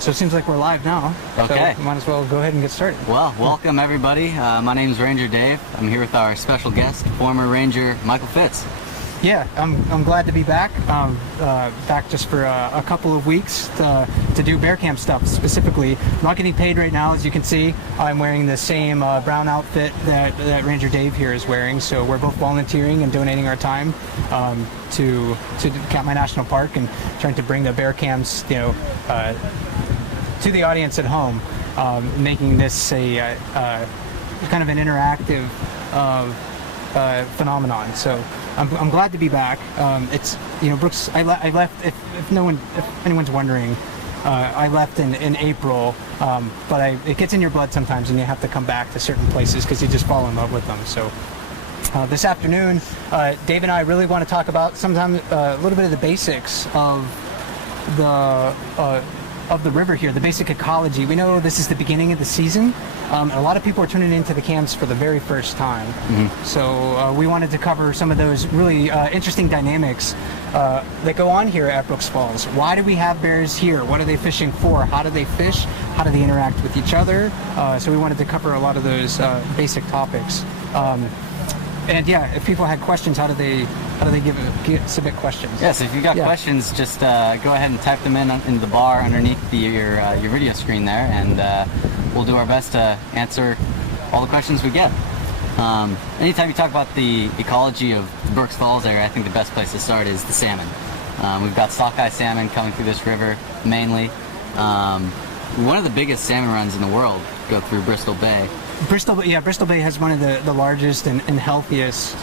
So it seems like we're live now. Okay. So might as well go ahead and get started. Well, welcome everybody. My name is Ranger Dave. I'm here with our special guest, former Ranger Michael Fitz. Yeah, I'm glad to be back. Back just for a couple of weeks to do bear camp stuff specifically. I'm not getting paid right now, as you can see. I'm wearing the same brown outfit that Ranger Dave here is wearing. So we're both volunteering and donating our time to Katmai National Park and trying to bring the bear camps, to the audience at home, making this a kind of an interactive phenomenon. So I'm glad to be back. It's Brooks. I left. If anyone's wondering, I left in April. But it gets in your blood sometimes, and you have to come back to certain places because you just fall in love with them. So this afternoon, Dave and I really want to talk about a little bit of the basics of the river here, the basic ecology. We know this is the beginning of the season. A lot of people are tuning into the camps for the very first time. Mm-hmm. So we wanted to cover some of those really interesting dynamics that go on here at Brooks Falls. Why do we have bears here? What are they fishing for? How do they fish? How do they interact with each other? So we wanted to cover a lot of those basic topics. And yeah, if people had questions, how do they submit questions? Yes, if you've got questions, just go ahead and type them in the bar underneath your video screen there, and we'll do our best to answer all the questions we get. Anytime you talk about the ecology of the Brooks Falls area, I think the best place to start is the salmon. We've got sockeye salmon coming through this river mainly. One of the biggest salmon runs in the world go through Bristol Bay. Bristol Bay has one of the largest and healthiest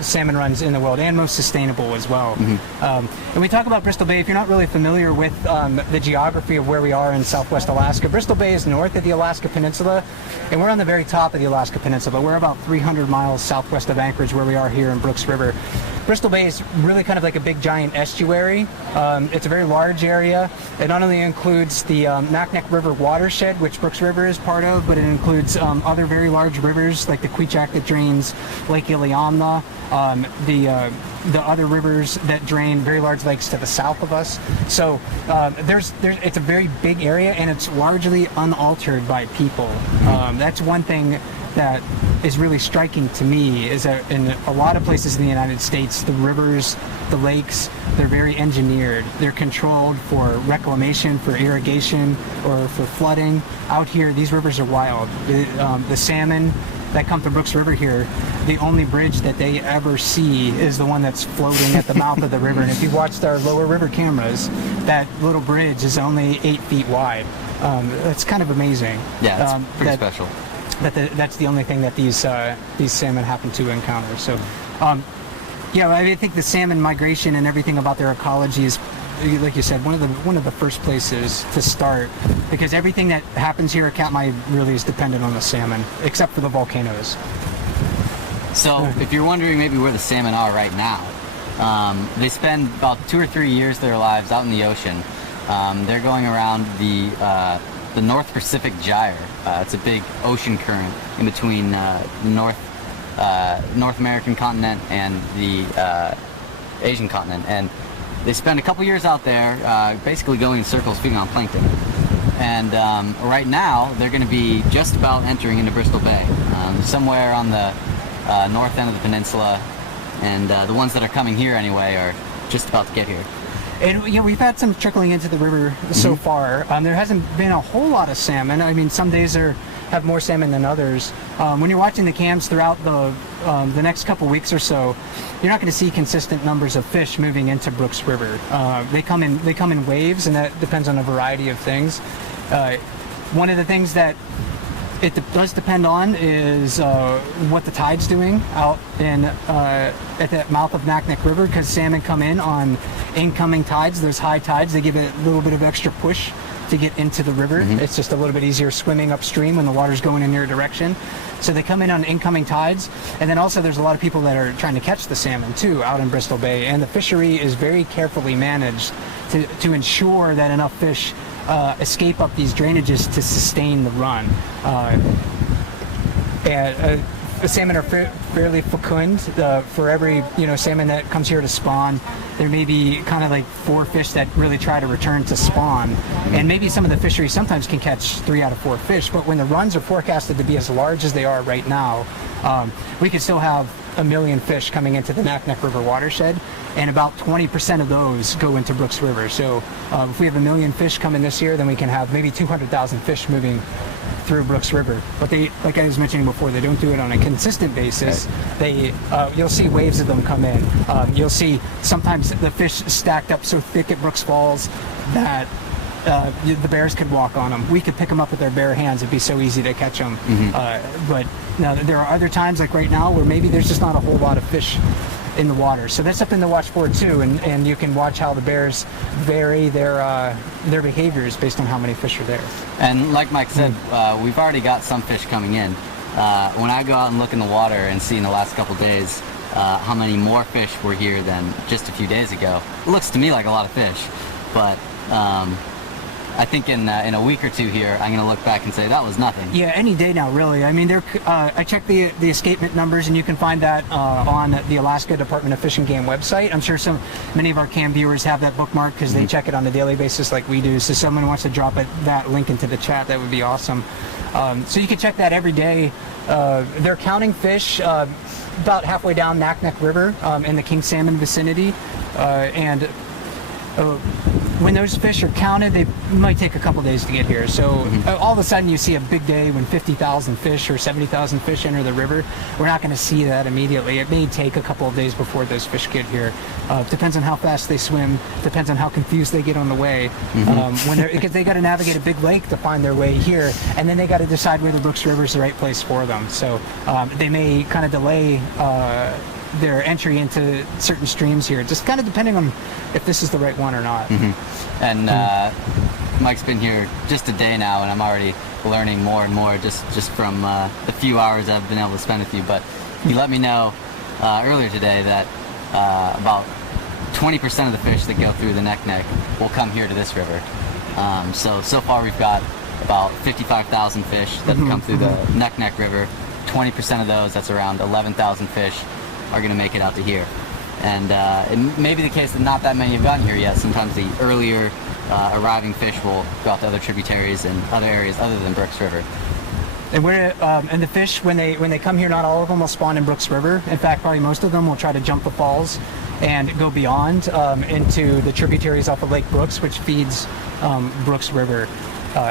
salmon runs in the world, and most sustainable as well. Mm-hmm. And we talk about Bristol Bay. If you're not really familiar with the geography of where we are in Southwest Alaska, Bristol Bay is north of the Alaska Peninsula, and we're on the very top of the Alaska Peninsula. We're about 300 miles southwest of Anchorage, where we are here in Brooks River. Bristol Bay is really kind of like a big giant estuary. It's a very large area. It not only includes the Naknek River watershed, which Brooks River is part of, but it includes other very large rivers like the Quechak that drains Lake Iliamna, the other rivers that drain very large lakes to the south of us. So it's a very big area, and it's largely unaltered by people. That's one thing that is really striking to me, is that in a lot of places in the United States, the rivers, the lakes, they're very engineered. They're controlled for reclamation, for irrigation, or for flooding. Out here, these rivers are wild. The salmon that come to Brooks River here, the only bridge that they ever see is the one that's floating at the mouth of the river. And if you watched our lower river cameras, that little bridge is only 8 feet wide. That's kind of amazing. Yeah, it's pretty special. That's the only thing that these salmon happen to encounter. So, I think the salmon migration and everything about their ecology is, like you said, one of the first places to start, because everything that happens here at Katmai really is dependent on the salmon, except for the volcanoes. So, if you're wondering maybe where the salmon are right now, they spend about 2 or 3 years of their lives out in the ocean. They're going around the North Pacific Gyre. It's a big ocean current in between the North American continent and the Asian continent, and they spend a couple years out there basically going in circles feeding on plankton. And right now they're going to be just about entering into Bristol Bay, somewhere on the north end of the peninsula, and the ones that are coming here anyway are just about to get here. And we've had some trickling into the river so far. There hasn't been a whole lot of salmon. I mean, some days have more salmon than others. When you're watching the cams throughout the next couple weeks or so, you're not going to see consistent numbers of fish moving into Brooks River. They come in waves, and that depends on a variety of things. One of the things that it does depend on is what the tide's doing out at the mouth of Naknek River, because salmon come in on incoming tides. Those high tides, they give it a little bit of extra push to get into the river. Mm-hmm. It's just a little bit easier swimming upstream when the water's going in your direction. So they come in on incoming tides. And then also there's a lot of people that are trying to catch the salmon too out in Bristol Bay. And the fishery is very carefully managed to ensure that enough fish escape up these drainages to sustain the run. salmon are fairly fecund. For every salmon that comes here to spawn, there may be kind of like 4 fish that really try to return to spawn, and maybe some of the fisheries sometimes can catch 3 out of 4 fish. But when the runs are forecasted to be as large as they are right now, we could still have 1 million fish coming into the Naknek River watershed, and about 20% of those go into Brooks River. So if we have 1 million fish coming this year, then we can have maybe 200,000 fish moving through Brooks River. But they, like I was mentioning before, they don't do it on a consistent basis. You'll see waves of them come in. You'll see sometimes the fish stacked up so thick at Brooks Falls that the bears could walk on them. We could pick them up with their bare hands. It'd be so easy to catch them. But now there are other times, like right now, where maybe there's just not a whole lot of fish in the water. So that's something to watch for too, and you can watch how the bears vary their behaviors based on how many fish are there. And like Mike said, we've already got some fish coming in. When I go out and look in the water and see in the last couple days how many more fish were here than just a few days ago, it looks to me like a lot of fish. But I think in a week or two here, I'm going to look back and say that was nothing. Yeah, any day now, really. I mean, I checked the escapement numbers, and you can find that on the Alaska Department of Fish and Game website. I'm sure many of our cam viewers have that bookmarked because they check it on a daily basis like we do. So someone wants to drop that link into the chat, that would be awesome. So you can check that every day. They're counting fish about halfway down Naknek River in the king salmon vicinity, and when those fish are counted, they might take a couple days to get here. So all of a sudden you see a big day when 50,000 fish or 70,000 fish enter the river. We're not going to see that immediately. It may take a couple of days before those fish get here. Depends on how fast they swim. Depends on how confused they get on the way. Because they got to navigate a big lake to find their way here, and then they got to decide whether Brooks River is the right place for them. So they may kind of delay their entry into certain streams here, just kind of depending on if this is the right one or not. And Mike's been here just a day now, and I'm already learning more and more just from the few hours I've been able to spend with you. But you let me know earlier today that about 20% of the fish that go through the Naknek will come here to this river. So far we've got about 55,000 fish that come through the Naknek River. 20% of those, that's around 11,000 fish, are going to make it out to here. And it may be the case that not that many have gotten here yet. Sometimes the earlier arriving fish will go out to other tributaries and other areas other than Brooks River. And the fish, when they come here, not all of them will spawn in Brooks River. In fact, probably most of them will try to jump the falls and go beyond into the tributaries off of Lake Brooks, which feeds Brooks River.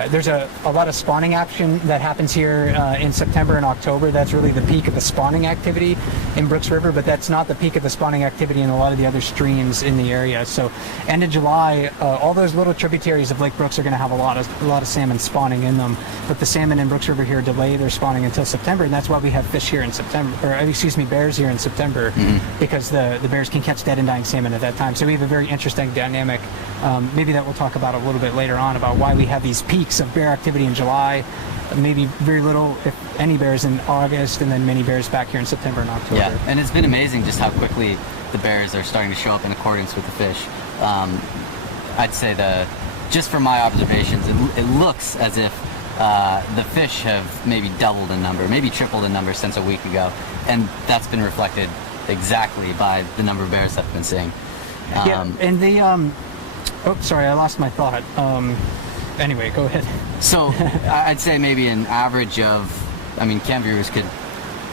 There's a lot of spawning action that happens here in September and October. That's really the peak of the spawning activity in Brooks River, but that's not the peak of the spawning activity in a lot of the other streams in the area. So end of July, all those little tributaries of Lake Brooks are going to have a lot of salmon spawning in them, but the salmon in Brooks River here delay their spawning until September, and that's why we have fish here in September, bears here in September, because the bears can catch dead and dying salmon at that time. So we have a very interesting dynamic, maybe that we'll talk about a little bit later on, about why we have these peaks of bear activity in July, maybe very little, if any, bears in August, and then many bears back here in September and October. Yeah, and it's been amazing just how quickly the bears are starting to show up in accordance with the fish. I'd say just from my observations, it looks as if the fish have maybe doubled in number, maybe tripled in number since a week ago, and that's been reflected exactly by the number of bears that I've been seeing. And the oh, sorry, I lost my thought. Anyway, go ahead. So I'd say maybe an average of, cam viewers could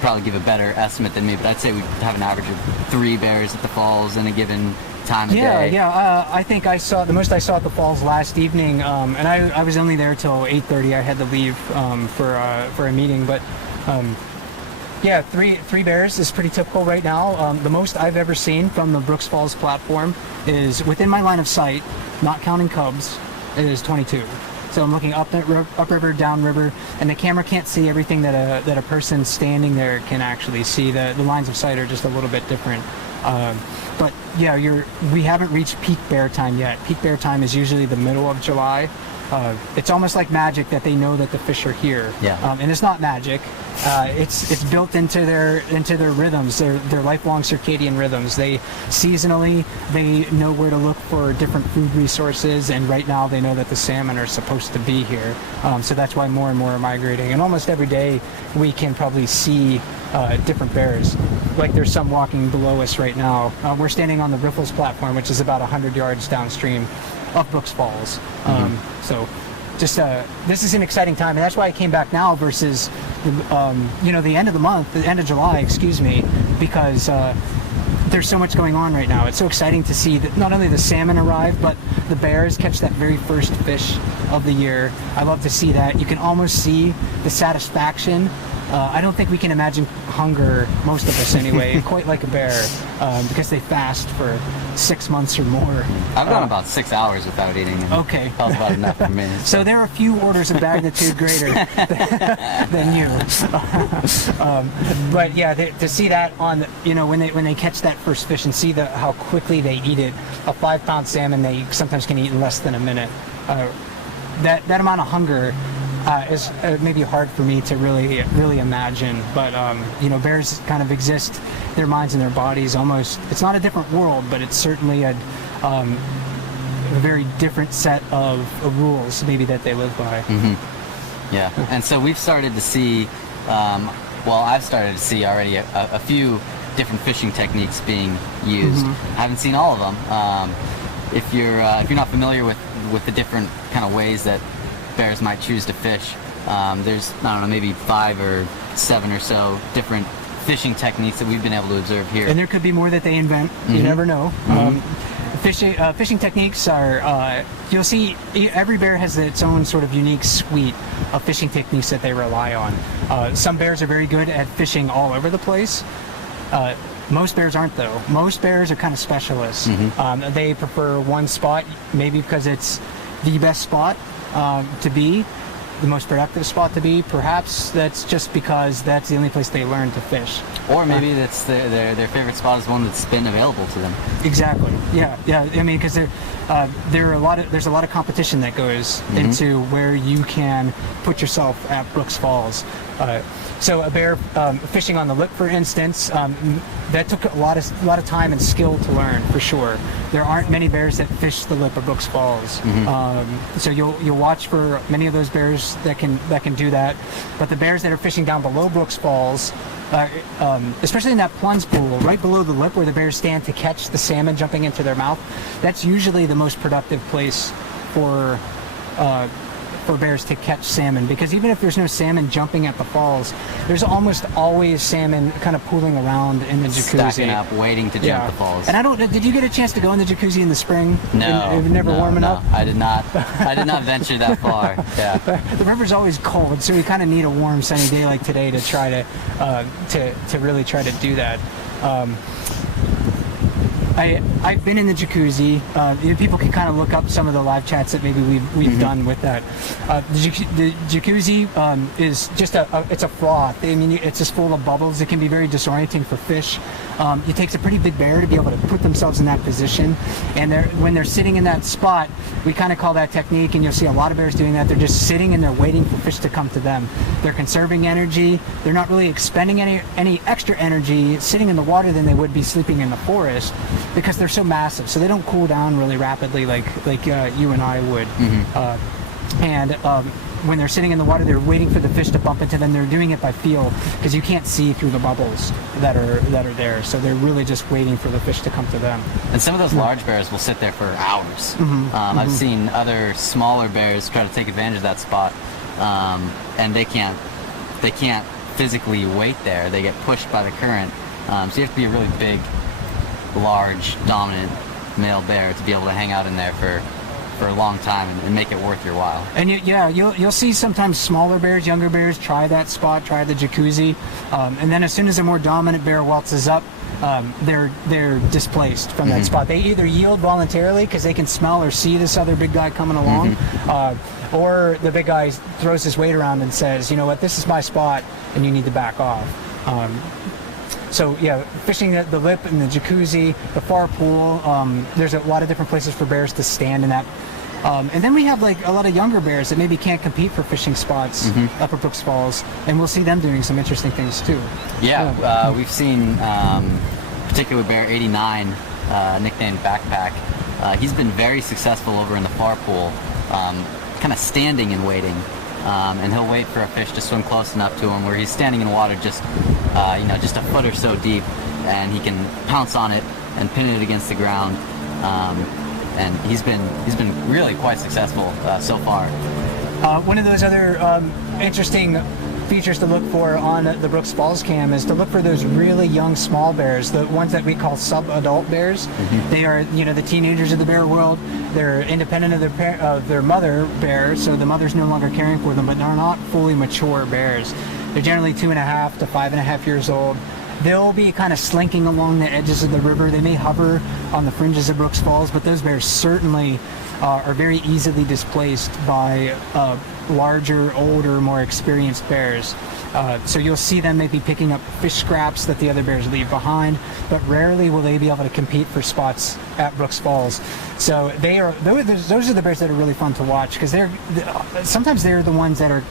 probably give a better estimate than me, but I'd say we'd have an average of 3 bears at the falls in a given time of day. Yeah. I think the most I saw at the falls last evening, and I was only there till 8:30. I had to leave for a meeting, but yeah, three bears is pretty typical right now. The most I've ever seen from the Brooks Falls platform is within my line of sight, not counting cubs, is 22. So I'm looking upriver, downriver, and the camera can't see everything that a person standing there can actually see. The lines of sight are just a little bit different. But yeah, we haven't reached peak bear time yet. Peak bear time is usually the middle of July. It's almost like magic that they know that the fish are here. Yeah. And it's not magic. It's built into their rhythms, their lifelong circadian rhythms. They seasonally, they know where to look for different food resources, and right now they know that the salmon are supposed to be here. So that's why more and more are migrating. And almost every day we can probably see different bears. Like there's some walking below us right now. We're standing on the Riffles platform, which is about 100 yards downstream of Brooks Falls. So just this is an exciting time, and that's why I came back now versus the end of the month, the end of July, excuse me, because there's so much going on right now. It's so exciting to see that not only the salmon arrive, but the bears catch that very first fish of the year. I love to see that. You can almost see the satisfaction. I don't think we can imagine hunger, most of us anyway, quite like a bear, because they fast for 6 months or more. I've gone about 6 hours without eating. Okay. That's about enough for me. So there are a few orders of magnitude greater than you. But yeah, to see that on, when they catch that first fish and see how quickly they eat it, a 5-pound salmon they sometimes can eat in less than a minute. That amount of hunger is maybe hard for me to really imagine, but bears kind of exist, their minds and their bodies almost. It's not a different world, but it's certainly a very different set of rules maybe that they live by. Yeah, and so we've started to see, I've started to see already a few different fishing techniques being used. I haven't seen all of them. If you're not familiar with the different kind of ways that bears might choose to fish, there's, I don't know, maybe 5 or 7 or so different fishing techniques that we've been able to observe here. And there could be more that they invent. You never know. Fishing techniques are, you'll see every bear has its own sort of unique suite of fishing techniques that they rely on. Some bears are very good at fishing all over the place. Most bears aren't, though. Most bears are kind of specialists. They prefer one spot, maybe because it's the best spot to be, the most productive spot to be. Perhaps that's just because that's the only place they learn to fish. Or maybe that's their favorite spot is one that's been available to them. Exactly. Yeah. I mean, because there's a lot of competition that goes into where you can put yourself at Brooks Falls. So a bear fishing on the lip, for instance, that took a lot of time and skill to learn, for sure. There aren't many bears that fish the lip of Brooks Falls. So you'll watch for many of those bears that can do that. But the bears that are fishing down below Brooks Falls, especially in that plunge pool right below the lip where the bears stand to catch the salmon jumping into their mouth, that's usually the most productive place for bears to catch salmon, because even if there's no salmon jumping at the falls, there's almost always salmon kind of pooling around in the jacuzzi, stacking up, waiting to jump the falls. And did you get a chance to go in the jacuzzi in the spring? No, never warm enough. I did not. I did not venture that far. Yeah, the river's always cold, so we kind of need a warm, sunny day like today to try to really try to do that. I've been in the jacuzzi. People can kind of look up some of the live chats that maybe we've done with that. The jacuzzi is just it's a froth. I mean, it's just full of bubbles. It can be very disorienting for fish. It takes a pretty big bear to be able to put themselves in that position. And when they're sitting in that spot, we kind of call that technique, and you'll see a lot of bears doing that. They're just sitting and they're waiting for fish to come to them. They're conserving energy. They're not really expending any extra energy sitting in the water than they would be sleeping in the forest, because they're so massive. So they don't cool down really rapidly like you and I would. When they're sitting in the water, they're waiting for the fish to bump into them. They're doing it by feel, because you can't see through the bubbles that are there. So they're really just waiting for the fish to come to them. And some of those large bears will sit there for hours. I've seen other smaller bears try to take advantage of that spot, and they can't physically wait there. They get pushed by the current. So you have to be a really big, large, dominant male bear to be able to hang out in there for a long time and make it worth your while. And you'll see sometimes smaller bears, younger bears try that spot, try the jacuzzi, and then as soon as a more dominant bear waltzes up, they're displaced from that spot. They either yield voluntarily because they can smell or see this other big guy coming along, or the big guy throws his weight around and says, you know what, this is my spot and you need to back off. So yeah, fishing the lip and the jacuzzi, the far pool, there's a lot of different places for bears to stand in that. And then we have like a lot of younger bears that maybe can't compete for fishing spots up at Brooks Falls, and we'll see them doing some interesting things too. Yeah, we've seen particularly bear 89, nicknamed Backpack. He's been very successful over in the far pool, kind of standing and waiting and he'll wait for a fish to swim close enough to him where he's standing in water just just a foot or so deep, and he can pounce on it and pin it against the ground. And he's been really quite successful so far. One of those other interesting features to look for on the Brooks Falls cam is to look for those really young small bears, the ones that we call subadult bears. They are, the teenagers of the bear world. They're independent of their mother bear, so the mother's no longer caring for them, but they're not fully mature bears. They're generally 2.5 to 5.5 years old. They'll be kind of slinking along the edges of the river. They may hover on the fringes of Brooks Falls, but those bears certainly are very easily displaced by larger, older, more experienced bears. So you'll see them maybe picking up fish scraps that the other bears leave behind, but rarely will they be able to compete for spots at Brooks Falls. So those are the bears that are really fun to watch, because sometimes they're the ones that are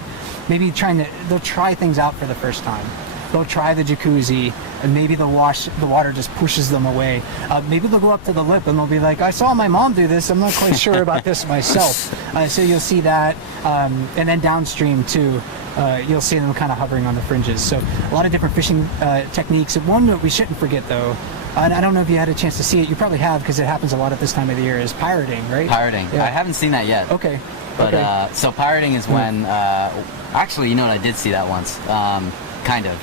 maybe they'll try things out for the first time. They'll try the jacuzzi, and maybe the water just pushes them away. Maybe they'll go up to the lip and they'll be like, I saw my mom do this, I'm not quite sure about this myself. So you'll see that, and then downstream too, you'll see them kind of hovering on the fringes. So a lot of different fishing techniques. One that we shouldn't forget though, and I don't know if you had a chance to see it, you probably have because it happens a lot at this time of the year, is pirating, right? Pirating. Yeah. I haven't seen that yet. Okay. But so pirating is when, actually, I did see that once, kind of.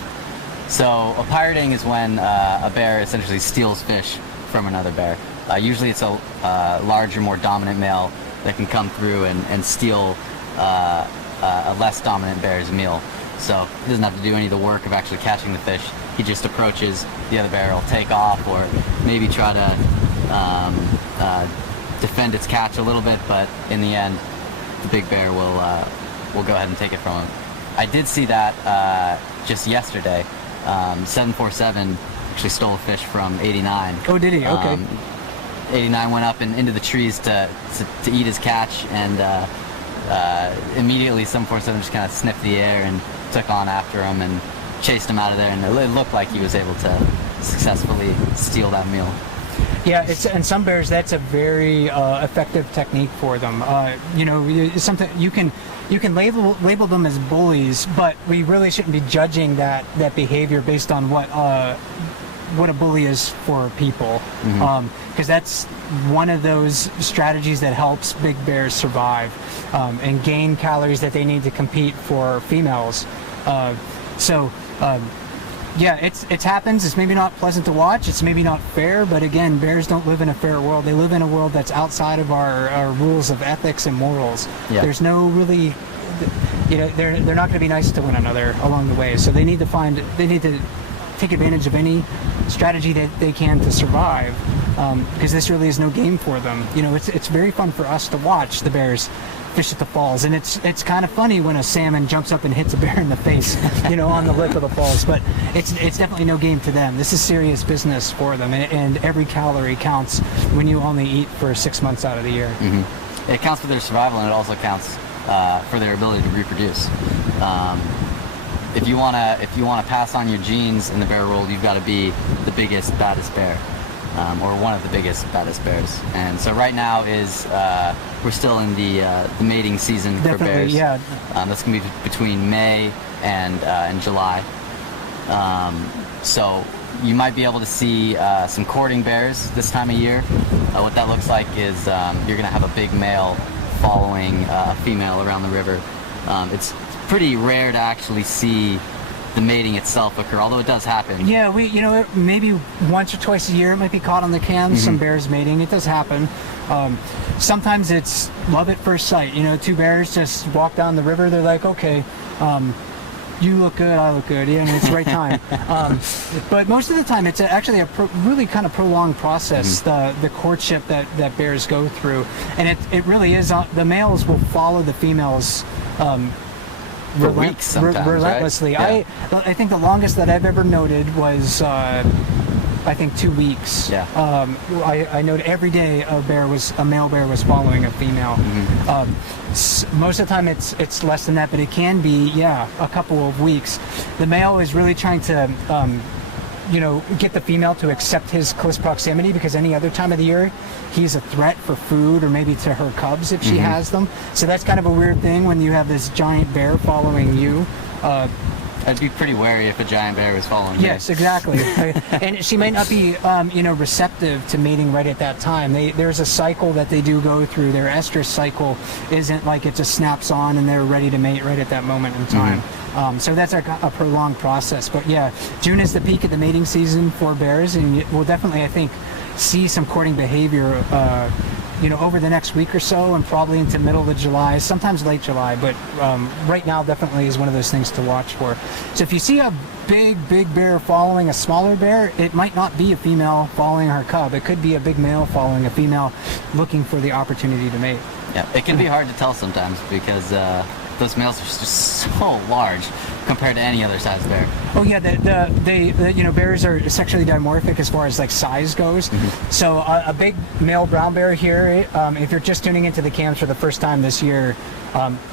So a pirating is when a bear essentially steals fish from another bear. Usually it's a larger, more dominant male that can come through and steal a less dominant bear's meal. So he doesn't have to do any of the work of actually catching the fish. He just approaches, the other bear will take off or maybe try to defend its catch a little bit, but in the end, the big bear will go ahead and take it from him. I did see that just yesterday. 747 actually stole a fish from 89. Oh, did he? Okay. 89 went up and into the trees to eat his catch, and immediately 747 just kind of sniffed the air and took on after him and chased him out of there, and it looked like he was able to successful steal that meal. Yeah, and some bears, that's a very effective technique for them. Something you can label them as bullies, but we really shouldn't be judging that behavior based on what a bully is for people, because that's one of those strategies that helps big bears survive and gain calories that they need to compete for females. Yeah, it happens. It's maybe not pleasant to watch. It's maybe not fair, but again, bears don't live in a fair world. They live in a world that's outside of our rules of ethics and morals. Yeah. There's no really, they're not going to be nice to one another along the way. So they need to take advantage of any strategy that they can to survive, because this really is no game for them. It's very fun for us to watch the bears fish at the falls, and it's kind of funny when a salmon jumps up and hits a bear in the face, on the lip of the falls. But it's definitely no game to them. This is serious business for them, and every calorie counts when you only eat for 6 months out of the year. It counts for their survival, and it also counts for their ability to reproduce. If you wanna pass on your genes in the bear world, you've got to be the biggest, baddest bear. Or one of the biggest, baddest bears. And so right now we're still in the mating season for bears. Yeah. That's going to be between May and July. So you might be able to see some courting bears this time of year. What that looks like is you're going to have a big male following a female around the river. It's pretty rare to actually see the mating itself occur, although it does happen. Yeah, maybe once or twice a year it might be caught on the cam, some bears mating. It does happen. Sometimes it's love at first sight. Two bears just walk down the river, they're like, okay, you look good, I look good, and it's the right time. But most of the time it's actually a really kind of prolonged process, the courtship that bears go through. And it really is, the males will follow the females for weeks sometimes, relentlessly. Right? Yeah. I think the longest that I've ever noted was I think 2 weeks. Yeah. I noted every day a male bear was following a female. Most of the time it's less than that, but it can be a couple of weeks. The male is really trying to get the female to accept his close proximity, because any other time of the year, he's a threat for food or maybe to her cubs if she has them. So that's kind of a weird thing when you have this giant bear following you. I'd be pretty wary if a giant bear was following me. Yes, exactly. And she might not be, receptive to mating right at that time. There's a cycle that they do go through. Their estrus cycle isn't like it just snaps on and they're ready to mate right at that moment in time. So that's a prolonged process. But yeah, June is the peak of the mating season for bears, and we'll definitely, I think, see some courting behavior over the next week or so, and probably into middle of July, sometimes late July, but right now definitely is one of those things to watch for. So if you see a big bear following a smaller bear, it might not be a female following her cub. It could be a big male following a female looking for the opportunity to mate. Yeah, it can be hard to tell sometimes because those males are just so large compared to any other size bear. Oh yeah, bears are sexually dimorphic as far as like size goes. So a big male brown bear here, if you're just tuning into the cams for the first time this year,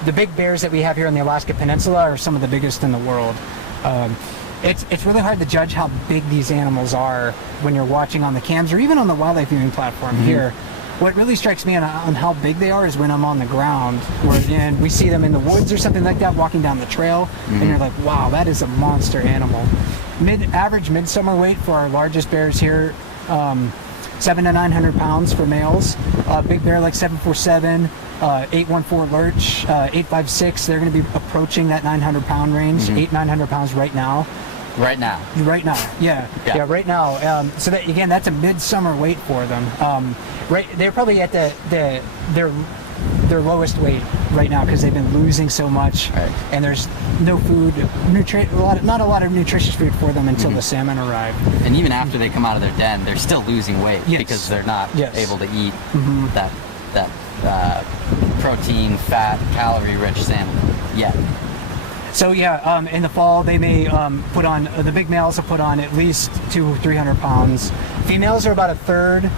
the big bears that we have here on the Alaska Peninsula are some of the biggest in the world. It's really hard to judge how big these animals are when you're watching on the cams or even on the wildlife viewing platform here. What really strikes me on how big they are is when I'm on the ground, and we see them in the woods or something like that, walking down the trail, and you're like, wow, that is a monster animal. Average midsummer weight for our largest bears here, 700 to 900 pounds for males. Big bear like 747, 814 lurch, 856, they're going to be approaching that 900 pound range, 900 pounds right now. Right now, yeah, right now. So that again, that's a midsummer weight for them. They're probably at their lowest weight right now because they've been losing so much, and there's no food, not a lot of nutritious food for them until the salmon arrive. And even after they come out of their den, they're still losing weight because they're not able to eat that protein, fat, calorie-rich salmon yet. So yeah, in the fall they may put on, the big males will put on at least 200-300 pounds. Females are about a third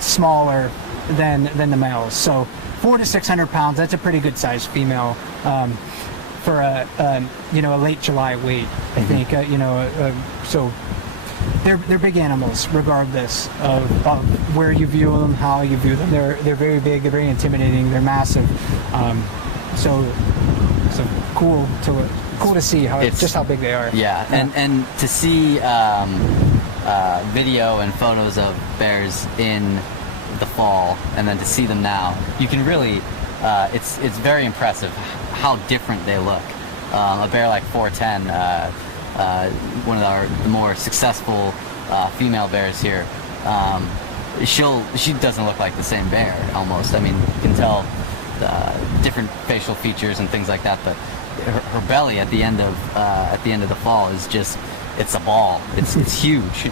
smaller than the males. So 400 to 600 pounds. That's a pretty good sized female for a late July weight. I think so. They're big animals, regardless of where you view them, how you view them. They're very big. They're very intimidating. They're massive. So cool to see just how big they are. Yeah, and to see video and photos of bears in the fall, and then to see them now, you can really, it's very impressive how different they look. A bear like 410, one of the more successful female bears here, she doesn't look like the same bear almost. I mean, you can tell different facial features and things like that, but her belly at the end of the fall is just, it's a ball. It's huge.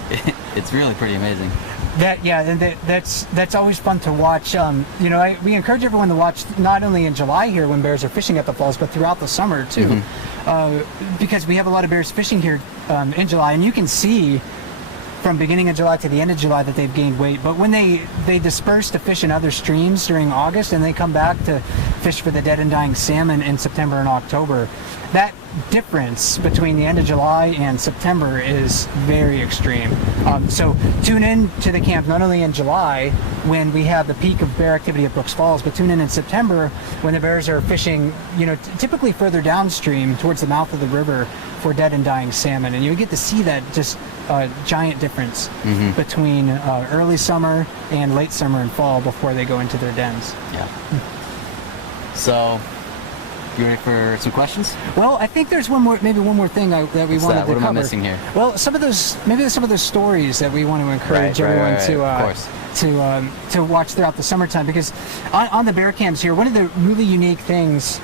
It's really pretty amazing. That's always fun to watch. We encourage everyone to watch not only in July here when bears are fishing at the falls, but throughout the summer too, because we have a lot of bears fishing here in July, and you can see from beginning of July to the end of July that they've gained weight. But when they disperse to fish in other streams during August, and they come back to fish for the dead and dying salmon in September and October, that difference between the end of July and September is very extreme. So tune in to the camp not only in July when we have the peak of bear activity at Brooks Falls, but tune in September when the bears are fishing, typically further downstream towards the mouth of the river for dead and dying salmon, and you get to see that just giant difference between early summer and late summer and fall before they go into their dens. Yeah. So, you ready for some questions? Well, I think there's one more thing that we wanted to cover. What am I missing here? Well, some of those stories that we want to encourage everyone to watch throughout the summertime, because on the bear cams here, one of the really unique things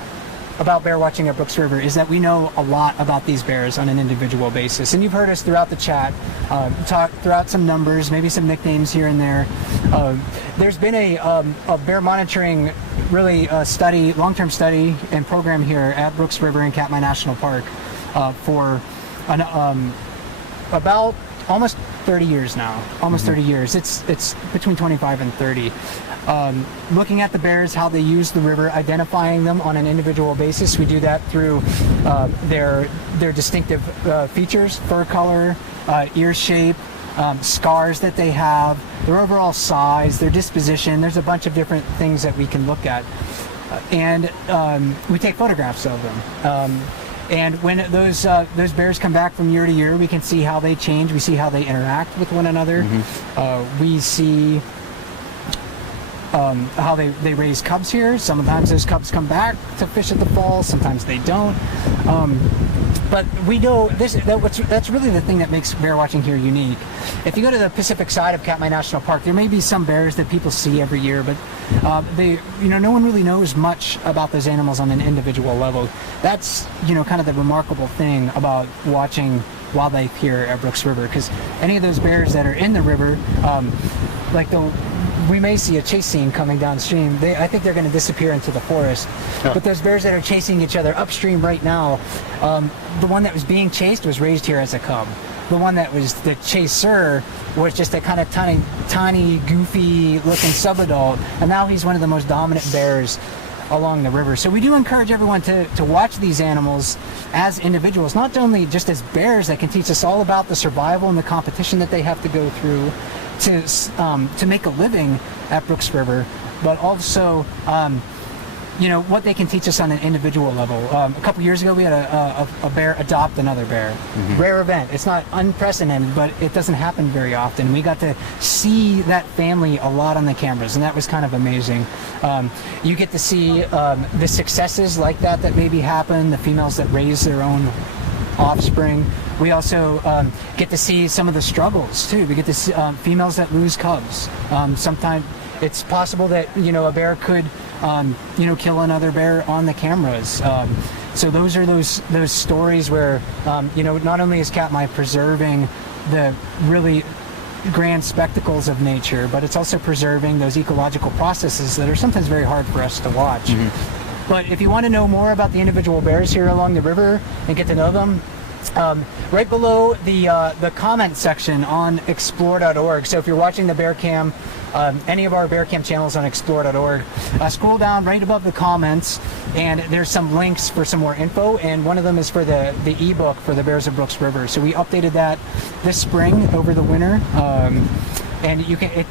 about bear watching at Brooks River is that we know a lot about these bears on an individual basis, and you've heard us throughout the chat talk throughout some numbers, maybe some nicknames here and there. There's been a bear monitoring long-term study and program here at Brooks River and Katmai National Park for about almost 30 years now. Almost 30 years. It's between 25 and 30. Looking at the bears, how they use the river, identifying them on an individual basis. We do that through their distinctive features, fur color, ear shape, scars that they have, their overall size, their disposition. There's a bunch of different things that we can look at. And we take photographs of them. And when those bears come back from year to year, we can see how they change. We see how they interact with one another. We see how they raise cubs here. Sometimes those cubs come back to fish at the falls. Sometimes they don't. But we know that's really the thing that makes bear watching here unique. If you go to the Pacific side of Katmai National Park, there may be some bears that people see every year, but no one really knows much about those animals on an individual level. That's kind of the remarkable thing about watching wildlife here at Brooks River, because any of those bears that are in the river, we may see a chase scene coming downstream. I think they're going to disappear into the forest. Yeah. But those bears that are chasing each other upstream right now, the one that was being chased was raised here as a cub. The one that was the chaser was just a kind of tiny, goofy-looking subadult, and now he's one of the most dominant bears along the river. So we do encourage everyone to watch these animals as individuals, not only just as bears that can teach us all about the survival and the competition that they have to go through to make a living at Brooks River, but also what they can teach us on an individual level. A couple years ago, we had a bear adopt another bear. Rare event. It's not unprecedented, but it doesn't happen very often. We got to see that family a lot on the cameras, and that was kind of amazing. You get to see the successes like that maybe happen, the females that raise their own offspring. We also get to see some of the struggles too. We get to see females that lose cubs. Sometimes it's possible that a bear could kill another bear on the cameras. So those are those stories where not only is Katmai preserving the really grand spectacles of nature, but it's also preserving those ecological processes that are sometimes very hard for us to watch. But if you want to know more about the individual bears here along the river and get to know them, right below the comment section on explore.org. So if you're watching the Bear Cam, any of our Bear Cam channels on explore.org, scroll down right above the comments, and there's some links for some more info, and one of them is for the ebook for the Bears of Brooks River. So we updated that this spring over the winter. And you can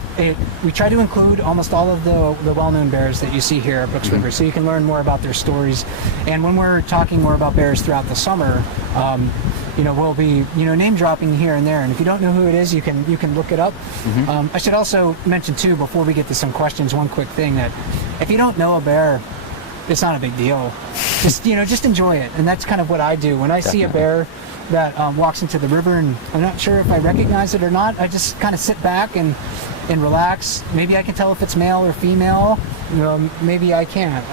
we try to include almost all of the well-known bears that you see here at Brooks River, so you can learn more about their stories. And when we're talking more about bears throughout the summer, we'll be name dropping here and there. And if you don't know who it is, you can look it up. I should also mention too, before we get to some questions, one quick thing, that if you don't know a bear, it's not a big deal. Just enjoy it. And that's kind of what I do when I see a bear that walks into the river, and I'm not sure if I recognize it or not. I just kind of sit back and relax. Maybe I can tell if it's male or female. Maybe I can't.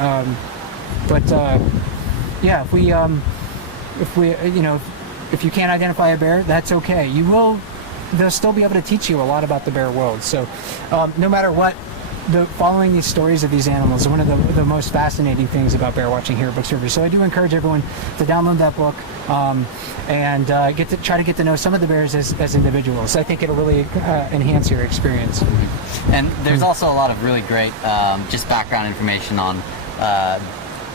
Yeah, if you can't identify a bear, that's okay. They'll still be able to teach you a lot about the bear world. So no matter what, following these stories of these animals is one of the most fascinating things about bear watching here at Brooks River. So I do encourage everyone to download that book and try to get to know some of the bears as individuals. I think it'll really enhance your experience. And there's also a lot of really great just background information on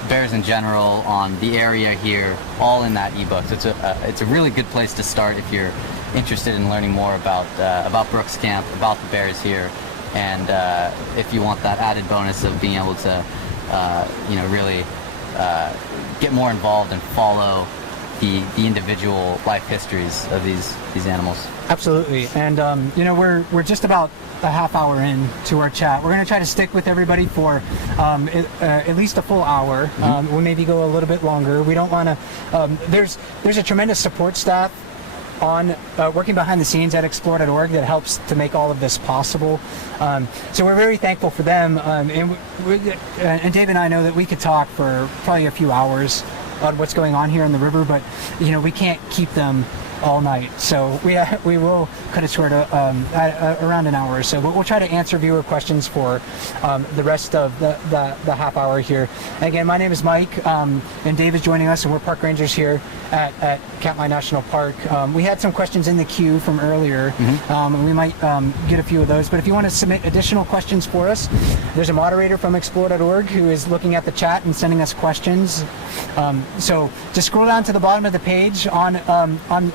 bears in general, on the area here, all in that ebook. So it's a really good place to start if you're interested in learning more about Brooks Camp, about the bears here. And if you want that added bonus of being able to, really get more involved and follow the individual life histories of these animals. Absolutely. And we're just about a half hour in to our chat. We're going to try to stick with everybody for at least a full hour. We'll maybe go a little bit longer. We don't want to. There's a tremendous support staff on working behind the scenes at explore.org that helps to make all of this possible. So we're very thankful for them. And Dave and I know that we could talk for probably a few hours on what's going on here in the river, but we can't keep them all night. So we will cut it short around an hour or so, but we'll try to answer viewer questions for the rest of the half hour here. And again, my name is Mike, and Dave is joining us, and we're park rangers here at Katmai National Park. We had some questions in the queue from earlier, and we might get a few of those, but if you want to submit additional questions for us, there's a moderator from explore.org who is looking at the chat and sending us questions. So just scroll down to the bottom of the page on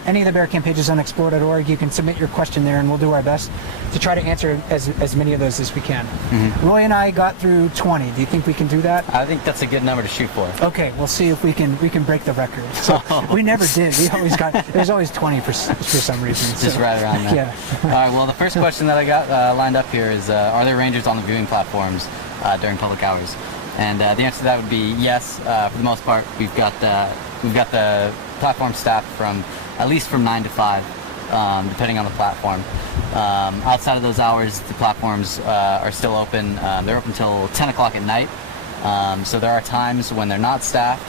any of the Bear Camp pages on explore.org. You can submit your question there, and we'll do our best to try to answer as many of those as we can. Roy and I got through 20. Do you think we can do that? I think that's a good number to shoot for. Okay, we'll see if we can break the record. So we never did. We always got, there's always 20 for some reason. Just so, right around there. Yeah. All right, well, the first question that I got lined up here is, are there rangers on the viewing platforms during public hours? And the answer to that would be yes. For the most part, we've got the platform staff from at least from 9 to 5, depending on the platform. Outside of those hours, the platforms are still open. They're open until 10 o'clock at night. So there are times when they're not staffed,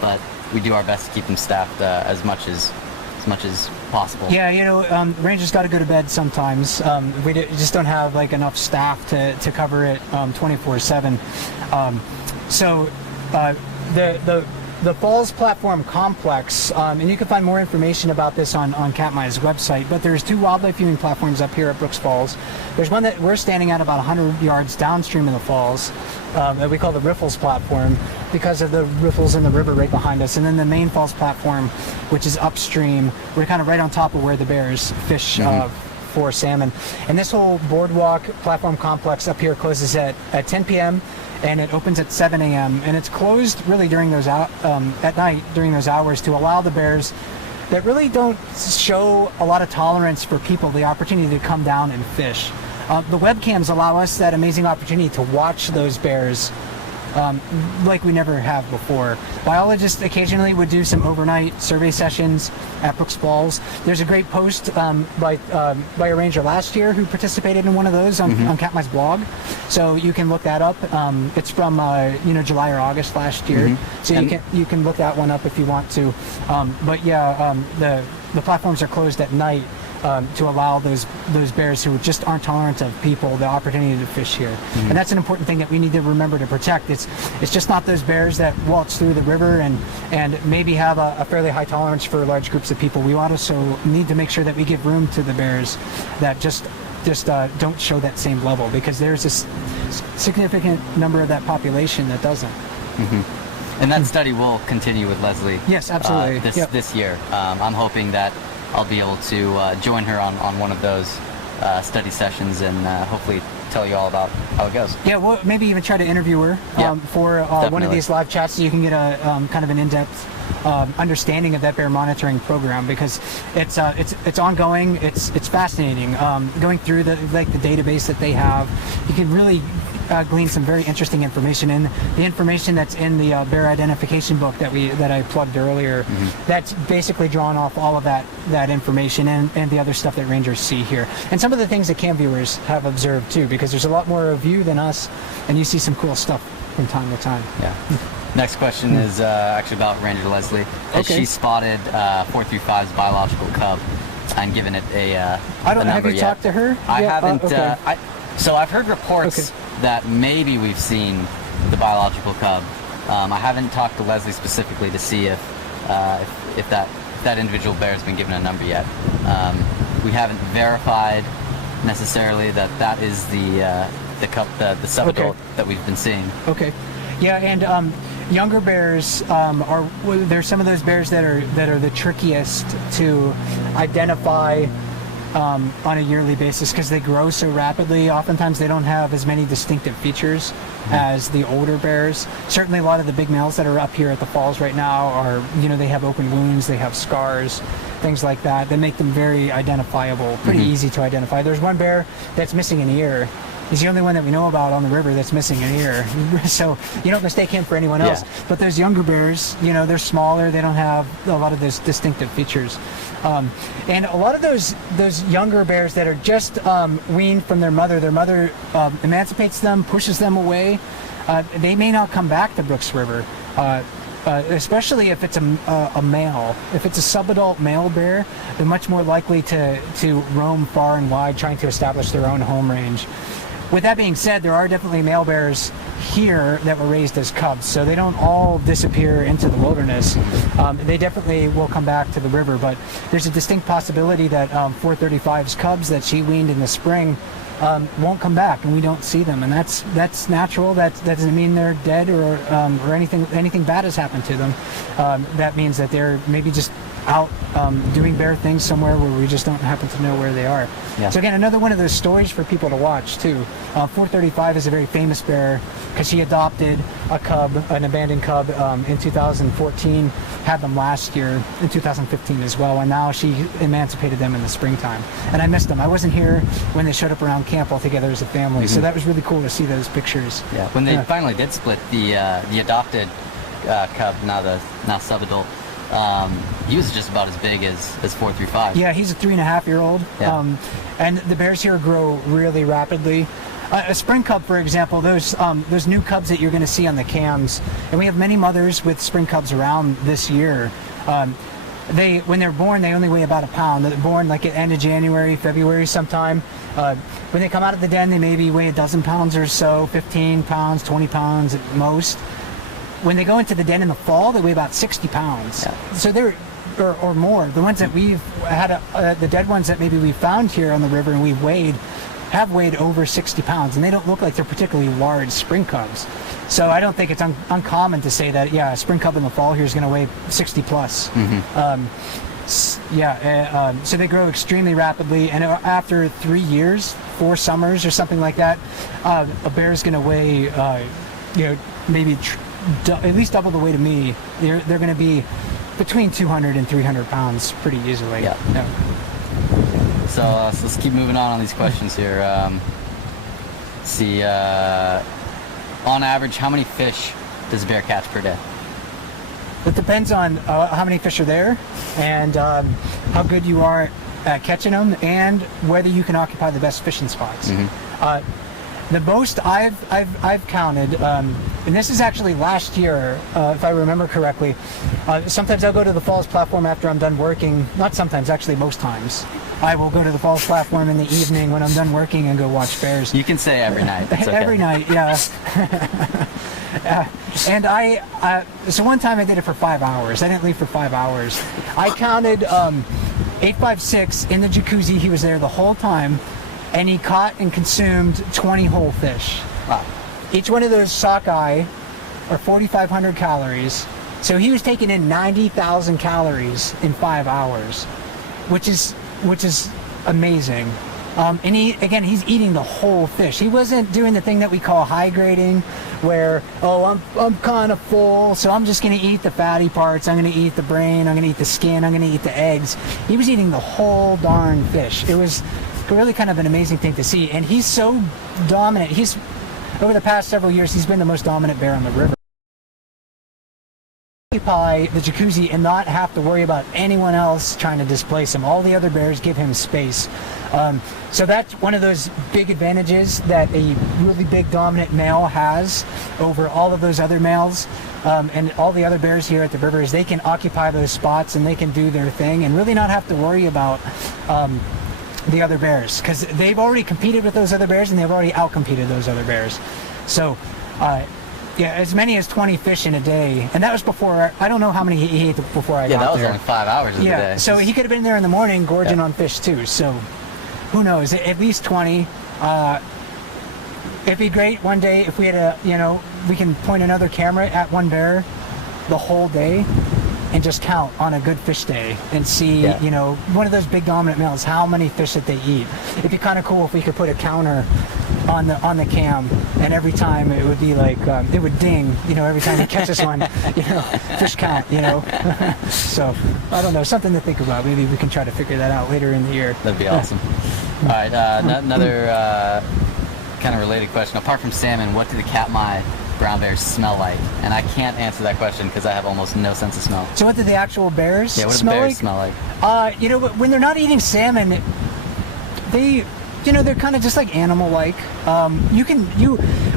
but we do our best to keep them staffed as much as possible. Yeah, you know, rangers got to go to bed sometimes. We just don't have like enough staff to cover it 24/7. So the Falls Platform Complex, and you can find more information about this on Katmai's website, but there's 2 wildlife viewing platforms up here at Brooks Falls. There's one that we're standing at about 100 yards downstream of the falls that we call the Riffles Platform because of the riffles in the river right behind us. And then the main falls platform, which is upstream, we're kind of right on top of where the bears fish for salmon. And this whole boardwalk platform complex up here closes at 10 p.m. and it opens at 7 a.m. and it's closed really during those at night during those hours to allow the bears that really don't show a lot of tolerance for people the opportunity to come down and fish. The webcams allow us that amazing opportunity to watch those bears like we never have before. Biologists occasionally would do some overnight survey sessions at Brooks Falls. There's a great post by a ranger last year who participated in one of those on Katmai's blog, so you can look that up. It's from July or August last year, so you can look that one up if you want to. But yeah, the platforms are closed at night to allow those bears who just aren't tolerant of people the opportunity to fish here. And that's an important thing that we need to remember to protect. It's just not those bears that waltz through the river and maybe have a fairly high tolerance for large groups of people. We also need to make sure that we give room to the bears that just don't show that same level, because there's this significant number of that population that doesn't. And that study will continue with Leslie. Yes, absolutely. This year. I'm hoping that I'll be able to join her on one of those study sessions and hopefully tell you all about how it goes. Yeah, well, maybe even try to interview her for one of these live chats so you can get a kind of an in-depth understanding of that bear monitoring program, because it's ongoing. It's fascinating. Going through the database that they have, you can really glean some very interesting information. And the information that's in the bear identification book that I plugged earlier, that's basically drawn off all of that information and the other stuff that rangers see here, and some of the things that cam viewers have observed too, because there's a lot more of you than us, and you see some cool stuff from time to time. Yeah. Next question is actually about Ranger Leslie. She spotted 435's biological cub and given it a number. Have you talked to her? I haven't. So I've heard reports that maybe we've seen the biological cub. I haven't talked to Leslie specifically to see if that individual bear has been given a number yet. We haven't verified necessarily that is the subadult that we've been seeing. Okay. Yeah, and younger bears there's some of those bears that are the trickiest to identify on a yearly basis, because they grow so rapidly. Oftentimes they don't have as many distinctive features as the older bears. Certainly a lot of the big males that are up here at the falls right now are, they have open wounds, they have scars, things like that make them very identifiable, pretty easy to identify. There's one bear that's missing an ear. He's the only one that we know about on the river that's missing an ear. So you don't mistake him for anyone else. But those younger bears, they're smaller, they don't have a lot of those distinctive features. And a lot of those younger bears that are just weaned from their mother emancipates them, pushes them away. They may not come back to Brooks River. especially if it's a male. If it's a subadult male bear, they're much more likely to roam far and wide, trying to establish their own home range. With that being said, there are definitely male bears here that were raised as cubs, so they don't all disappear into the wilderness. They definitely will come back to the river, but there's a distinct possibility that 435's cubs that she weaned in the spring won't come back, and we don't see them, and that's natural. That doesn't mean they're dead or anything bad has happened to them. That means that they're maybe just out doing bear things somewhere where we just don't happen to know where they are. Yeah. So again, another one of those stories for people to watch too. 435 is a very famous bear because she adopted a cub, an abandoned cub, in 2014, had them last year in 2015 as well, and now she emancipated them in the springtime. And I missed them. I wasn't here when they showed up around camp all together as a family, so that was really cool to see those pictures. Yeah. When they finally did split the adopted cub, now subadult, he was just about as big as 435. Yeah, he's a 3.5-year-old. Yeah. And the bears here grow really rapidly. A spring cub, for example, those new cubs that you're going to see on the cams, and we have many mothers with spring cubs around this year. When they're born, they only weigh about a pound. They're born like at the end of January, February sometime. When they come out of the den, they maybe weigh a dozen pounds or so, 15 pounds, 20 pounds at most. When they go into the den in the fall, they weigh about 60 pounds. Yeah. So they're, or more. The ones that we've had, the dead ones that maybe we found here on the river and we've weighed, have weighed over 60 pounds, and they don't look like they're particularly large spring cubs. So I don't think it's uncommon to say that, yeah, a spring cub in the fall here is going to weigh 60 plus. So they grow extremely rapidly, and after 3 years, 4 summers or something like that, a bear is going to weigh, maybe at least double the weight of me. They're going to be between 200 and 300 pounds pretty easily. Yeah. So let's keep moving on these questions here. On average, how many fish does a bear catch per day? It depends on how many fish are there, and how good you are at catching them, and whether you can occupy the best fishing spots. The most I've counted, and this is actually last year, if I remember correctly. Sometimes I'll go to the falls platform after I'm done working. Not sometimes, actually most times. I will go to the falls platform in the evening when I'm done working and go watch bears. You can say every night. It's okay. Every night, yeah. And so one time I did it for 5 hours. I didn't leave for 5 hours. I counted 856 in the jacuzzi. He was there the whole time. And he caught and consumed 20 whole fish. Wow. Each one of those sockeye are 4,500 calories. So he was taking in 90,000 calories in 5 hours, which is amazing. And he's eating the whole fish. He wasn't doing the thing that we call high grading, where, I'm kind of full, so I'm just going to eat the fatty parts. I'm going to eat the brain. I'm going to eat the skin. I'm going to eat the eggs. He was eating the whole darn fish. It was really kind of an amazing thing to see, and he's so dominant. Over the past several years, he's been the most dominant bear on the river. Occupy the jacuzzi and not have to worry about anyone else trying to displace him. All the other bears give him space. So that's one of those big advantages that a really big dominant male has over all of those other males. And all the other bears here at the river is they can occupy those spots and they can do their thing and really not have to worry about the other bears, because they've already competed with those other bears and they've already outcompeted those other bears. So as many as 20 fish in a day, and that was before, I don't know how many he ate before I got there. Yeah, that was only 5 hours of the day. So he could have been there in the morning gorging on fish too, so who knows, at least 20. It'd be great one day if we had we can point another camera at one bear the whole day and just count on a good fish day and see, one of those big dominant males, how many fish that they eat. It'd be kind of cool if we could put a counter on the cam, and every time it would be like, it would ding, every time he catches one, fish count, So, I don't know, something to think about. Maybe we can try to figure that out later in the year. That'd be awesome. All right, another kind of related question. Apart from salmon, what do the Katmai brown bears smell like? And I can't answer that question because I have almost no sense of smell. So what do the actual bears smell like? Yeah, what do the bears smell like? When they're not eating salmon, they're kind of just like animal-like.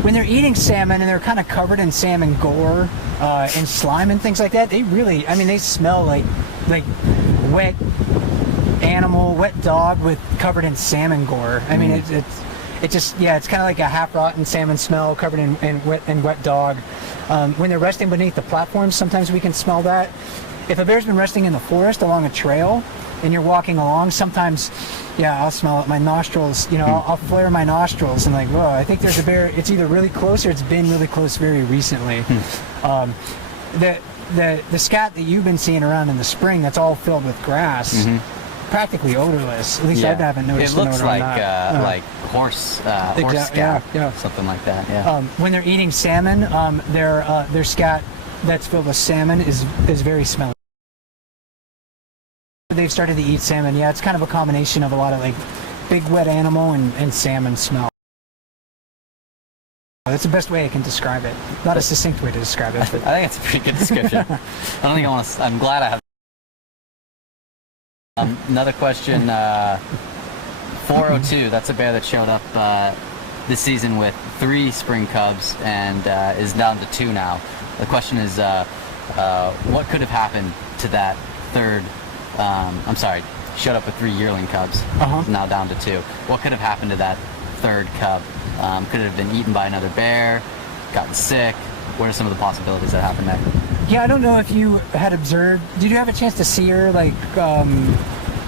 When they're eating salmon and they're kind of covered in salmon gore, and slime and things like that, they really, I mean, they smell like wet animal, wet dog covered in salmon gore. I mean, it just, yeah, it's kind of like a half-rotten salmon smell covered in wet dog. When they're resting beneath the platforms, sometimes we can smell that. If a bear's been resting in the forest along a trail and you're walking along, sometimes, yeah, I'll smell it. My nostrils, you know, I'll flare my nostrils and like, whoa, I think there's a bear. It's either really close or it's been really close very recently. The scat that you've been seeing around in the spring, that's all filled with grass, practically odorless. At least I haven't noticed. It looks an odor on that. like horse scat, something like that. Yeah. When they're eating salmon, their scat that's filled with salmon is very smelly. They've started to eat salmon. Yeah, it's kind of a combination of a lot of like big wet animal and salmon smell. That's the best way I can describe it. Not a succinct way to describe it. But. I think it's a pretty good description. I don't think I want to. I'm glad I have. Another question. 402. That's a bear that showed up this season with 3 spring cubs and is down to 2 now. The question is, what could have happened to that third? I'm sorry, showed up with 3 yearling cubs. Now down to 2. What could have happened to that third cub? Could it have been eaten by another bear? Gotten sick? What are some of the possibilities that happened there? Yeah, I don't know if you had observed. Did you have a chance to see her, like,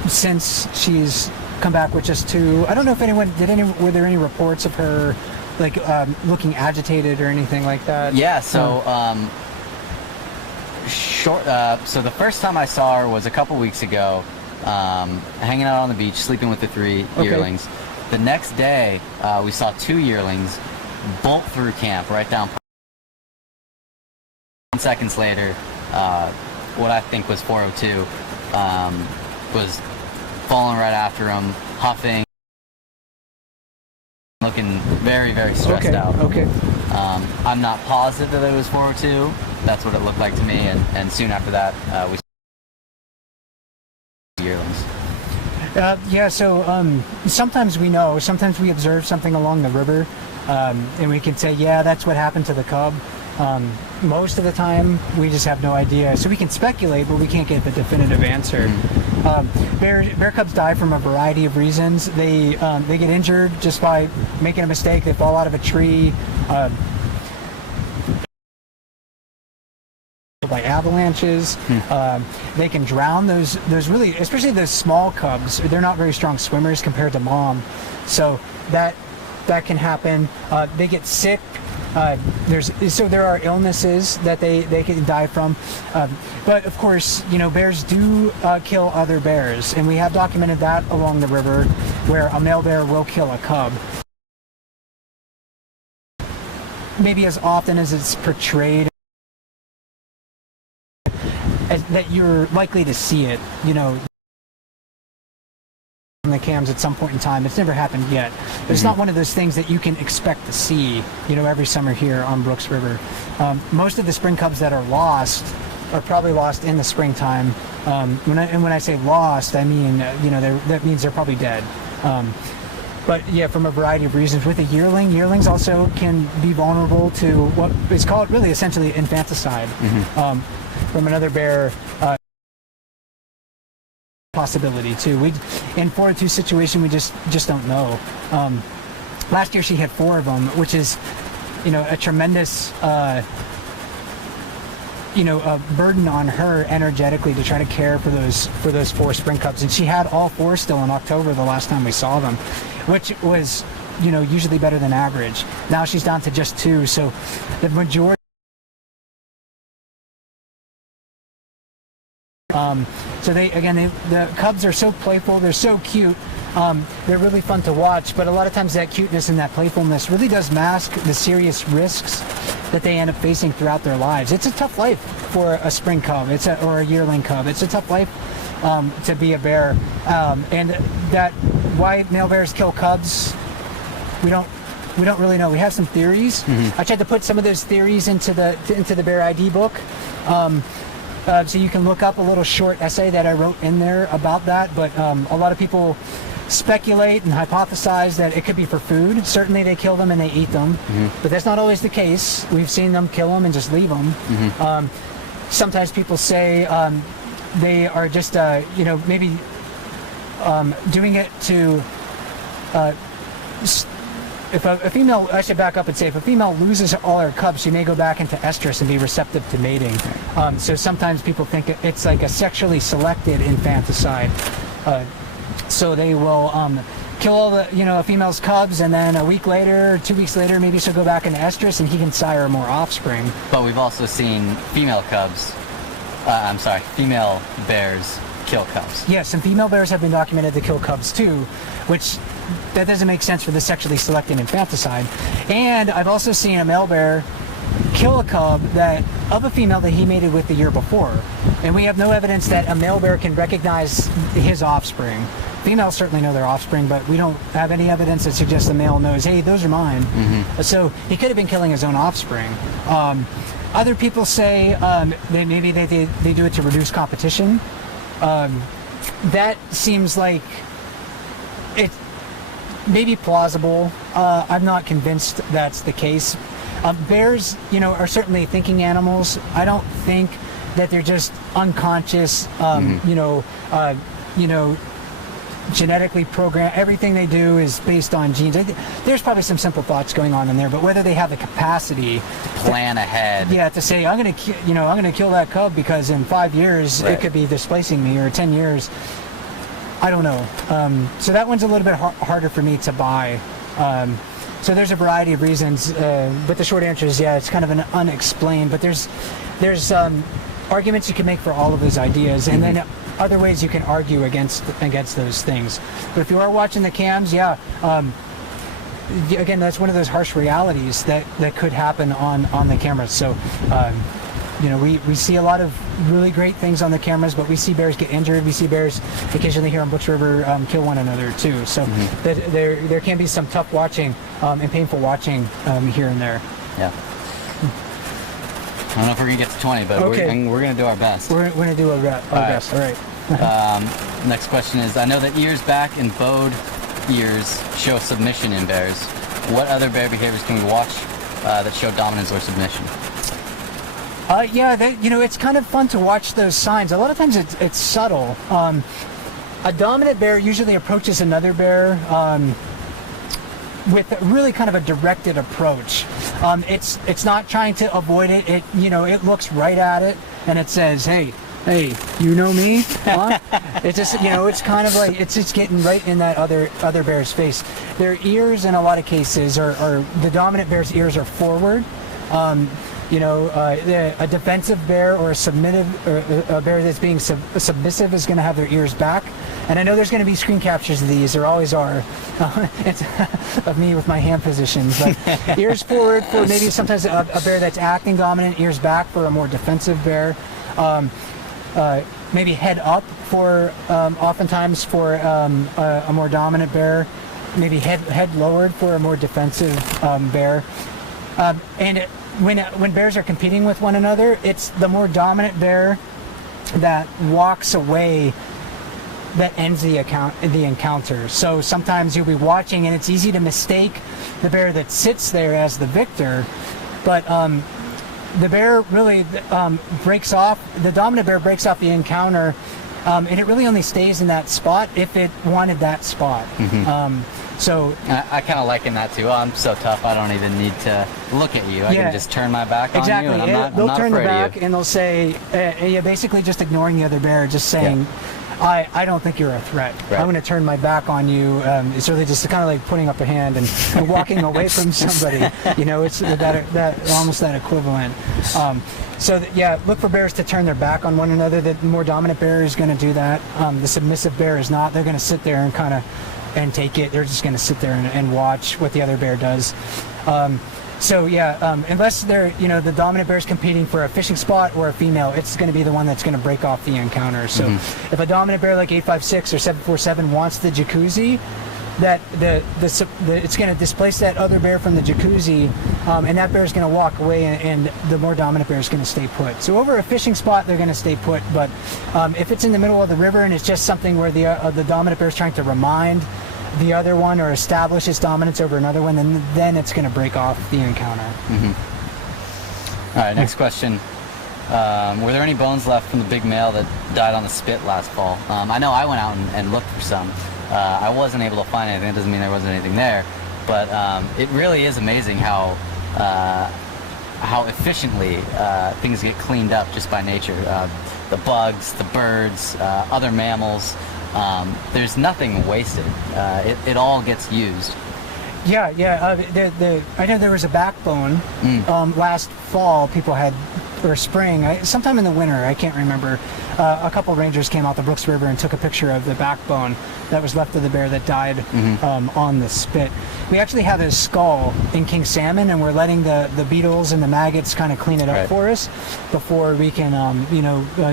since she's come back with just 2? I don't know if anyone were there any reports of her, like, looking agitated or anything like that? Yeah. So so the first time I saw her was a couple weeks ago, hanging out on the beach, sleeping with the 3 yearlings. The next day, we saw 2 yearlings bolt through camp right down. 10 seconds later, what I think was 402 was falling right after him, huffing, looking very, very stressed out. I'm not positive that it was 402. That's what it looked like to me, and soon after that, we saw yearlings. Yeah, so sometimes we know, sometimes we observe something along the river, and we can say, yeah, that's what happened to the cub. Most of the time, we just have no idea. So we can speculate, but we can't get the definitive answer. Bear cubs die from a variety of reasons. They get injured just by making a mistake. They fall out of a tree. By avalanches. They can drown. Those really, especially those small cubs, they're not very strong swimmers compared to mom, so that can happen. They get sick. There are illnesses that they can die from, but of course, you know, bears do kill other bears, and we have documented that along the river where a male bear will kill a cub. Maybe as often as it's portrayed, that you're likely to see it, you know, on the cams at some point in time. It's never happened yet. But it's not one of those things that you can expect to see, you know, every summer here on Brooks River. Most of the spring cubs that are lost are probably lost in the springtime. When I say lost, I mean, you know, that means they're probably dead. But yeah, from a variety of reasons. With a yearling, yearlings also can be vulnerable to what is called really essentially infanticide. From another bear possibility too. In 402 situation, we just don't know. Last year she had 4 of them, which is, you know, a tremendous a burden on her energetically to try to care for those 4 spring cubs, and she had all 4 still in October the last time we saw them, which was, you know, usually better than average. Now she's down to just 2, so the majority. So the cubs are so playful, they're so cute, they're really fun to watch, but a lot of times that cuteness and that playfulness really does mask the serious risks that they end up facing throughout their lives. It's a tough life for a spring cub, or a yearling cub. It's a tough life to be a bear, and that why male bears kill cubs, we don't really know. We have some theories. I tried to put some of those theories into the Bear ID book. So you can look up a little short essay that I wrote in there about that, but a lot of people speculate and hypothesize that it could be for food. Certainly they kill them and they eat them, but that's not always the case. We've seen them kill them and just leave them. Sometimes people say they are just, maybe doing it to, if a female, I should back up and say, if a female loses all her cubs, she may go back into estrus and be receptive to mating. So sometimes people think it's like a sexually selected infanticide. So they will kill all the, a female's cubs, and then a week later, 2 weeks later, maybe she'll go back into estrus and he can sire more offspring. But we've also seen female bears kill cubs. Yes, and female bears have been documented to kill cubs too, which that doesn't make sense for the sexually selected infanticide. And I've also seen a male bear kill a cub of a female that he mated with the year before. And we have no evidence that a male bear can recognize his offspring. Females certainly know their offspring, but we don't have any evidence that suggests the male knows, hey, those are mine. So he could have been killing his own offspring. Other people say that maybe they do it to reduce competition. That seems like it may be plausible. I'm not convinced that's the case. Bears, are certainly thinking animals. I don't think that they're just unconscious, genetically programmed. Everything they do is based on genes. There's probably some simple thoughts going on in there, but whether they have the capacity to plan ahead, to say I'm going to kill that cub because in 5 years it could be displacing me, or 10 years, I don't know. So that one's a little bit harder for me to buy. So there's a variety of reasons, but the short answer is it's kind of an unexplained. But there's arguments you can make for all of those ideas, and then other ways you can argue against those things. But if you are watching the cams, again, that's one of those harsh realities that could happen on the cameras. So we see a lot of really great things on the cameras, but we see bears get injured. We see bears occasionally here on Butch River kill one another too. So there can be some tough watching and painful watching here and there. Yeah. I don't know if we're going to get to 20, but we're going to do our best. We're going to do our best. All right. Next question is, I know that ears back and bowed ears show submission in bears. What other bear behaviors can we watch that show dominance or submission? It's kind of fun to watch those signs. A lot of times it's subtle. A dominant bear usually approaches another bear with really kind of a directed approach. It's not trying to avoid it. It looks right at it and it says, hey, you know me? Huh? It's just, it's kind of like, it's just getting right in that other bear's face. Their ears, in a lot of cases, are the dominant bear's ears are forward. A defensive bear or a bear that's being submissive is going to have their ears back. And I know there's going to be screen captures of these. There always are. It's of me with my hand positions. But ears forward for maybe sometimes a bear that's acting dominant, ears back for a more defensive bear. Maybe head up for oftentimes for a more dominant bear. Maybe head lowered for a more defensive bear. When bears are competing with one another, it's the more dominant bear that walks away that ends the encounter. So sometimes you'll be watching and it's easy to mistake the bear that sits there as the victor, but the bear really breaks off, the dominant bear breaks off the encounter, and it really only stays in that spot if it wanted that spot. So I kind of liken that too. I'm so tough, I don't even need to look at you. I can just turn my back on you, and they'll turn their back and they'll say, basically just ignoring the other bear, just saying, I don't think you're a threat. Right. I'm going to turn my back on you. It's really just kind of like putting up a hand and walking away from somebody. It's that almost that equivalent. Look for bears to turn their back on one another. The more dominant bear is going to do that. The submissive bear is not. They're going to sit there and take it. They're just going to sit there and watch what the other bear does. Unless they're, the dominant bear is competing for a fishing spot or a female, it's going to be the one that's going to break off the encounter. So if a dominant bear like 856 or 747 wants the jacuzzi, that it's going to displace that other bear from the jacuzzi, and that bear is going to walk away, and the more dominant bear is going to stay put. So over a fishing spot, they're going to stay put, but if it's in the middle of the river and it's just something where the dominant bear is trying to remind the other one or establish its dominance over another one, then it's going to break off the encounter. All right, next question. Were there any bones left from the big male that died on the spit last fall? I know I went out and looked for some. I wasn't able to find anything. It doesn't mean there wasn't anything there, but it really is amazing how efficiently things get cleaned up just by nature. The bugs, the birds, other mammals. There's nothing wasted. It all gets used. Yeah. I know there was a backbone last fall. People had, or spring, sometime in the winter, I can't remember. A couple of rangers came out the Brooks River and took a picture of the backbone that was left of the bear that died on the spit. We actually have his skull in king salmon, and we're letting the beetles and the maggots kind of clean it up for us before we can,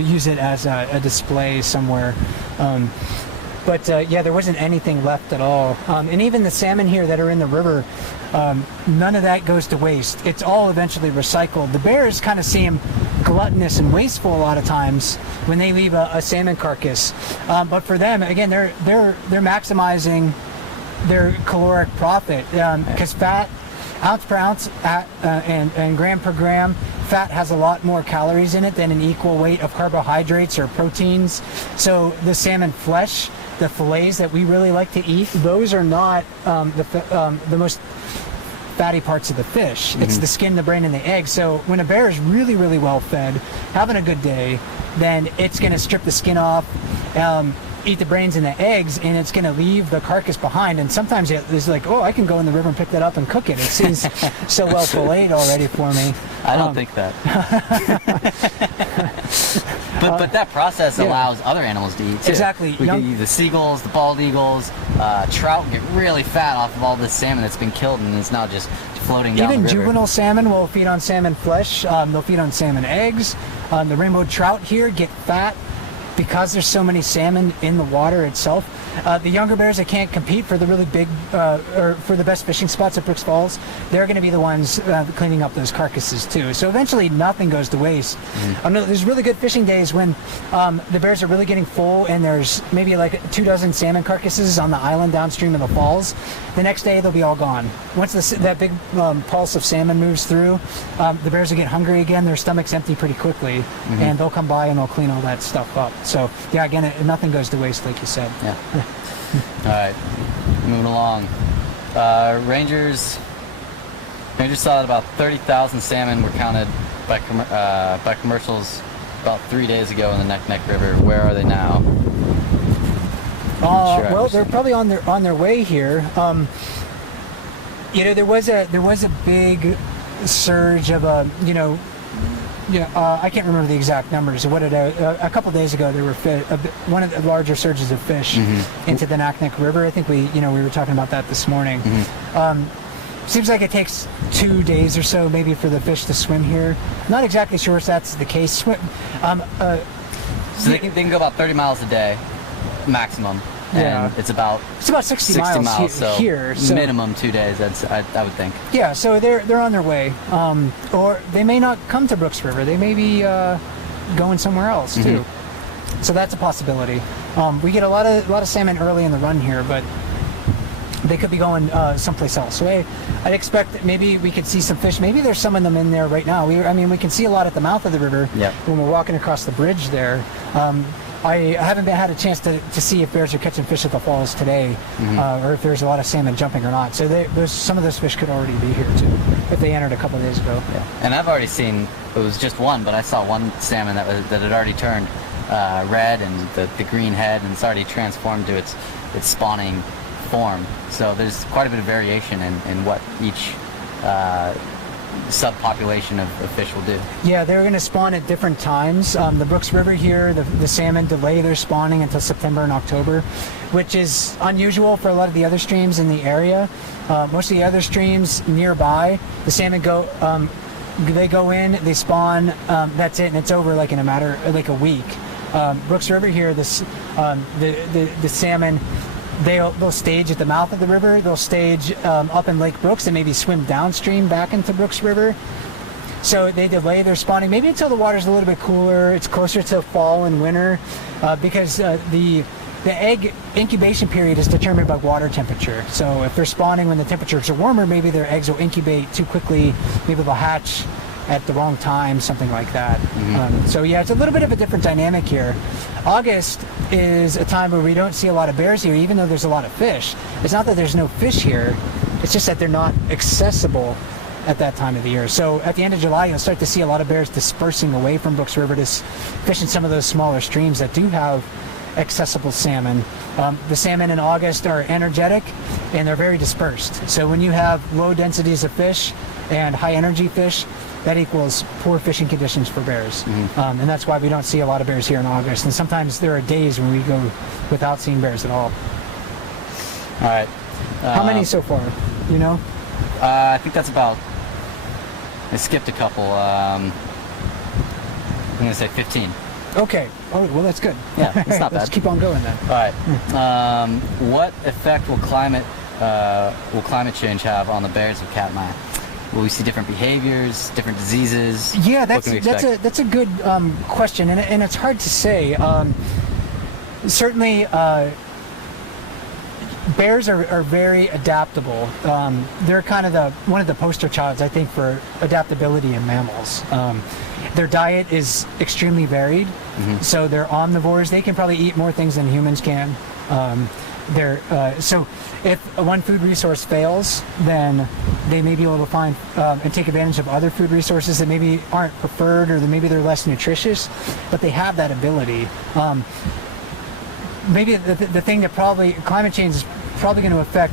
use it as a display somewhere. But yeah, there wasn't anything left at all. And even the salmon here that are in the river, none of that goes to waste. It's all eventually recycled. The bears kind of seem gluttonous and wasteful a lot of times when they leave a salmon carcass. But for them, again, they're maximizing their caloric profit, because fat, ounce per ounce and gram per gram, fat has a lot more calories in it than an equal weight of carbohydrates or proteins. So the salmon flesh, the fillets that we really like to eat, those are not the most fatty parts of the fish. It's the skin, the brain, and the egg. So when a bear is really, really well fed, having a good day, then it's going to strip the skin off, eat the brains and the eggs, and it's going to leave the carcass behind. And sometimes it's like, oh, I can go in the river and pick that up and cook it. It seems so well filleted already for me. I don't think that. But that process allows other animals to eat too. Exactly. We can eat the seagulls, the bald eagles, trout get really fat off of all this salmon that's been killed and is now just floating down the river. Even juvenile salmon will feed on salmon flesh. They'll feed on salmon eggs. The rainbow trout here get fat because there's so many salmon in the water itself. The younger bears that can't compete for the really big, or for the best fishing spots at Brooks Falls, they're going to be the ones cleaning up those carcasses too. So eventually nothing goes to waste. There's really good fishing days when the bears are really getting full and there's maybe like 24 salmon carcasses on the island downstream of the falls. The next day they'll be all gone. Once that big pulse of salmon moves through, the bears will get hungry again, their stomachs empty pretty quickly, and they'll come by and they'll clean all that stuff up. So yeah, again, nothing goes to waste like you said. Yeah. All right, moving along. Rangers saw that about 30,000 salmon were counted by commercials about 3 days ago in the Neck River. Where are they now? Well, they're probably on their way here. There was a big surge of I can't remember the exact numbers. A couple of days ago, there were one of the larger surges of fish into the Neck River. I think we were talking about that this morning. Seems like it takes 2 days or so maybe for the fish to swim here. I'm not exactly sure if that's the case. So they can go about 30 miles a day, maximum. And it's about 60 miles so here. So minimum 2 days, I would think. Yeah, so they're on their way. Or they may not come to Brooks River. They may be going somewhere else too. So that's a possibility. We get a lot of salmon early in the run here, but they could be going someplace else. So I'd expect that maybe we could see some fish. Maybe there's some of them in there right now. We can see a lot at the mouth of the river when we're walking across the bridge there. I haven't had a chance to see if bears are catching fish at the falls today, or if there's a lot of salmon jumping or not. So some of those fish could already be here too, if they entered a couple of days ago. Yeah. And I've already seen, it was just one, but I saw one salmon that had already turned red and the green head, and it's already transformed to its spawning form. So there's quite a bit of variation in what each subpopulation of fish will do. Yeah, they're going to spawn at different times. The Brooks River here, the salmon delay their spawning until September and October, which is unusual for a lot of the other streams in the area. Most of the other streams nearby, the salmon they go in, they spawn, that's it, and it's over like in a week. Brooks River here, the salmon they'll stage at the mouth of the river. They'll stage up in Lake Brooks and maybe swim downstream back into Brooks River. So they delay their spawning maybe until the water's a little bit cooler. It's closer to fall and winter because the egg incubation period is determined by water temperature. So if they're spawning when the temperatures are warmer, maybe their eggs will incubate too quickly. Maybe they'll hatch at the wrong time, something like that. So yeah, it's a little bit of a different dynamic here. August is a time where we don't see a lot of bears here, even though there's a lot of fish. It's not that there's no fish here, it's just that they're not accessible at that time of the year. So at the end of July, you'll start to see a lot of bears dispersing away from Brooks River to fish in some of those smaller streams that do have accessible salmon. The salmon in August are energetic and they're very dispersed. So when you have low densities of fish and high energy fish, that equals poor fishing conditions for bears. And that's why we don't see a lot of bears here in August. And sometimes there are days when we go without seeing bears at all. All right. How many so far? You know? I think that's about, I skipped a couple. I'm going to say 15. Okay. Oh, well, that's good. Yeah, it's not bad. Let's keep on going then. All right. What effect will climate change have on the bears of Katmai? Will we see different behaviors, different diseases? Yeah, that's a good question, and it's hard to say. Certainly, bears are very adaptable. They're kind of one of the poster childs, I think, for adaptability in mammals. Their diet is extremely varied, so they're omnivores. They can probably eat more things than humans can. So if one food resource fails, then they may be able to find and take advantage of other food resources that maybe aren't preferred, or maybe they're less nutritious, but they have that ability. Maybe the thing that climate change is probably going to affect,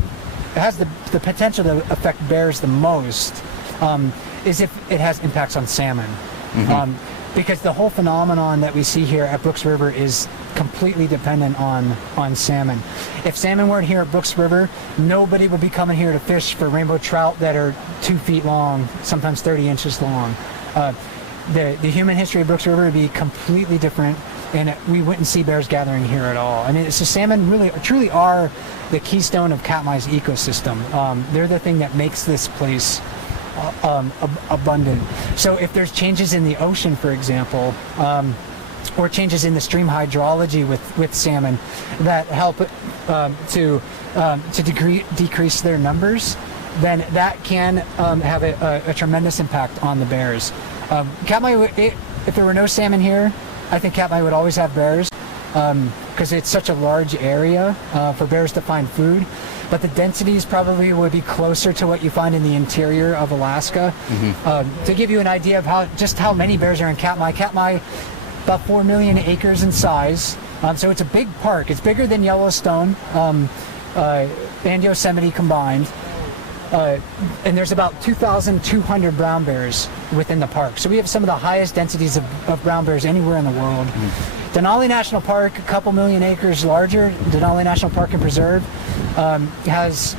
has the potential to affect bears the most, is if it has impacts on salmon. Because the whole phenomenon that we see here at Brooks River is completely dependent on salmon. If salmon weren't here at Brooks River, nobody would be coming here to fish for rainbow trout that are 2 feet long, sometimes 30 inches long. The human history of Brooks River would be completely different, and we wouldn't see bears gathering here at all. I mean, so salmon really, truly are the keystone of Katmai's ecosystem. They're the thing that makes this place abundant. So if there's changes in the ocean, for example, or changes in the stream hydrology with salmon that help to decrease their numbers, then that can have a tremendous impact on the bears. Katmai, if there were no salmon here, I think Katmai would always have bears because it's such a large area for bears to find food. But the densities probably would be closer to what you find in the interior of Alaska. To give you an idea of how many bears are in Katmai, Katmai, about 4 million acres in size. So it's a big park. It's bigger than Yellowstone and Yosemite combined. And there's about 2,200 brown bears within the park. So we have some of the highest densities of brown bears anywhere in the world. Denali National Park, a couple million acres larger, Denali National Park and Preserve, has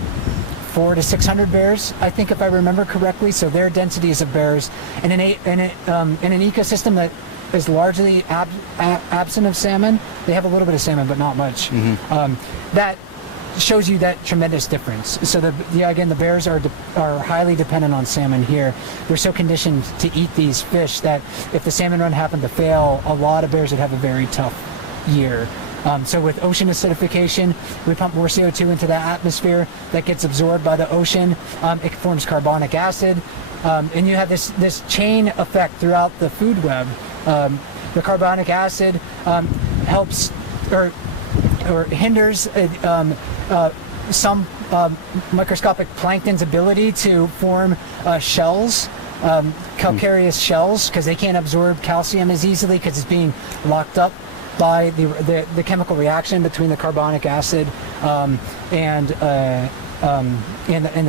400 to 600 bears, I think, if I remember correctly. So their densities of bears in an ecosystem that is largely absent of salmon. They have a little bit of salmon, but not much. That shows you that tremendous difference. So again, the bears are highly dependent on salmon here. They're so conditioned to eat these fish that if the salmon run happened to fail, a lot of bears would have a very tough year. So with ocean acidification, we pump more CO2 into the atmosphere that gets absorbed by the ocean. It forms carbonic acid, and you have this chain effect throughout the food web. The carbonic acid helps or hinders some microscopic plankton's ability to form shells, calcareous shells, because they can't absorb calcium as easily because it's being locked up by the chemical reaction between the carbonic acid and the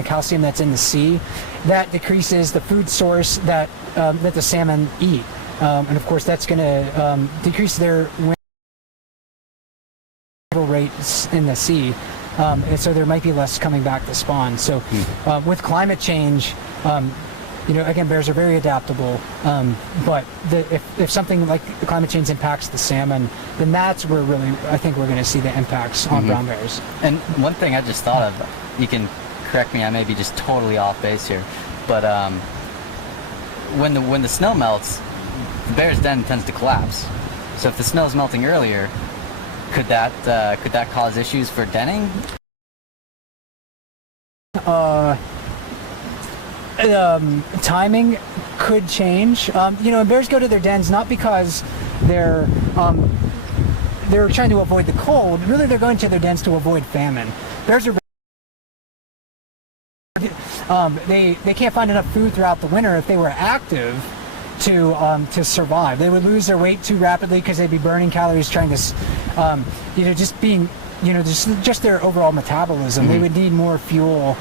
calcium that's in the sea. That decreases the food source that the salmon eat, and of course that's going to decrease their rates in the sea, and so there might be less coming back to spawn. So with climate change, again, bears are very adaptable, but if something like the climate change impacts the salmon, then that's where really I think we're going to see the impacts on brown bears. And one thing I just thought of, you can correct me, I may be just totally off base here, but when the snow melts, the bear's den tends to collapse. So if the snow is melting earlier, could that cause issues for denning? Timing could change. Bears go to their dens not because they're trying to avoid the cold. Really, they're going to their dens to avoid famine. Bears are they can't find enough food throughout the winter. If they were active to survive, they would lose their weight too rapidly because they'd be burning calories trying to just being just their overall metabolism. They would need more fuel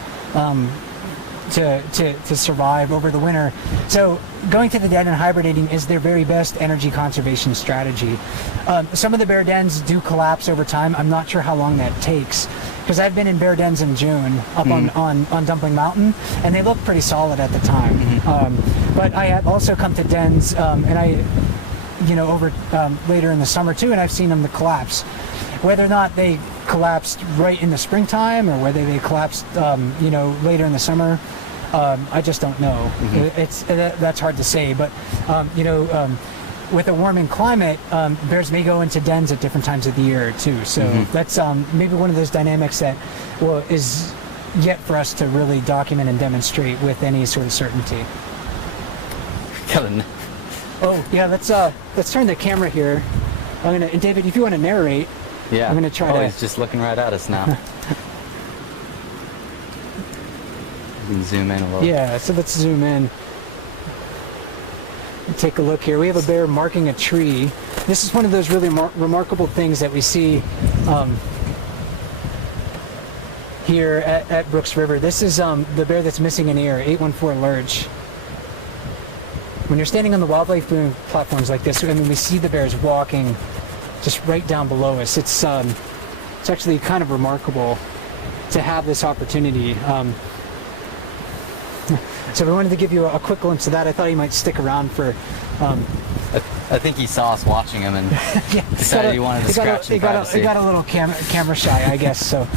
to survive over the winter. So going to the den and hibernating is their very best energy conservation strategy. Some of the bear dens do collapse over time. I'm not sure how long that takes, because I've been in bear dens in June up on Dumpling Mountain, and they look pretty solid at the time. But I have also come to dens and I over later in the summer too, and I've seen them collapse. Whether or not they collapsed right in the springtime or whether they collapsed later in the summer, I just don't know. That's hard to say, but with a warming climate, bears may go into dens at different times of the year too. So that's maybe one of those dynamics that is yet for us to really document and demonstrate with any sort of certainty. Oh yeah, let's turn the camera here. And David, if you want to narrate. Yeah. I'm going to try to... he's just looking right at us now. We can zoom in a little. Yeah, so let's zoom in. Take a look here. We have a bear marking a tree. This is one of those really remarkable things that we see here at Brooks River. This is the bear that's missing an ear, 814 lurch. When you're standing on the wildlife viewing platforms like this, I mean, we see the bears walking just right down below us. It's actually kind of remarkable to have this opportunity. So we wanted to give you a quick glimpse of that. I thought he might stick around for... I think he saw us watching him and decided he wanted to scratch in privacy. He got a little camera shy, I guess. So,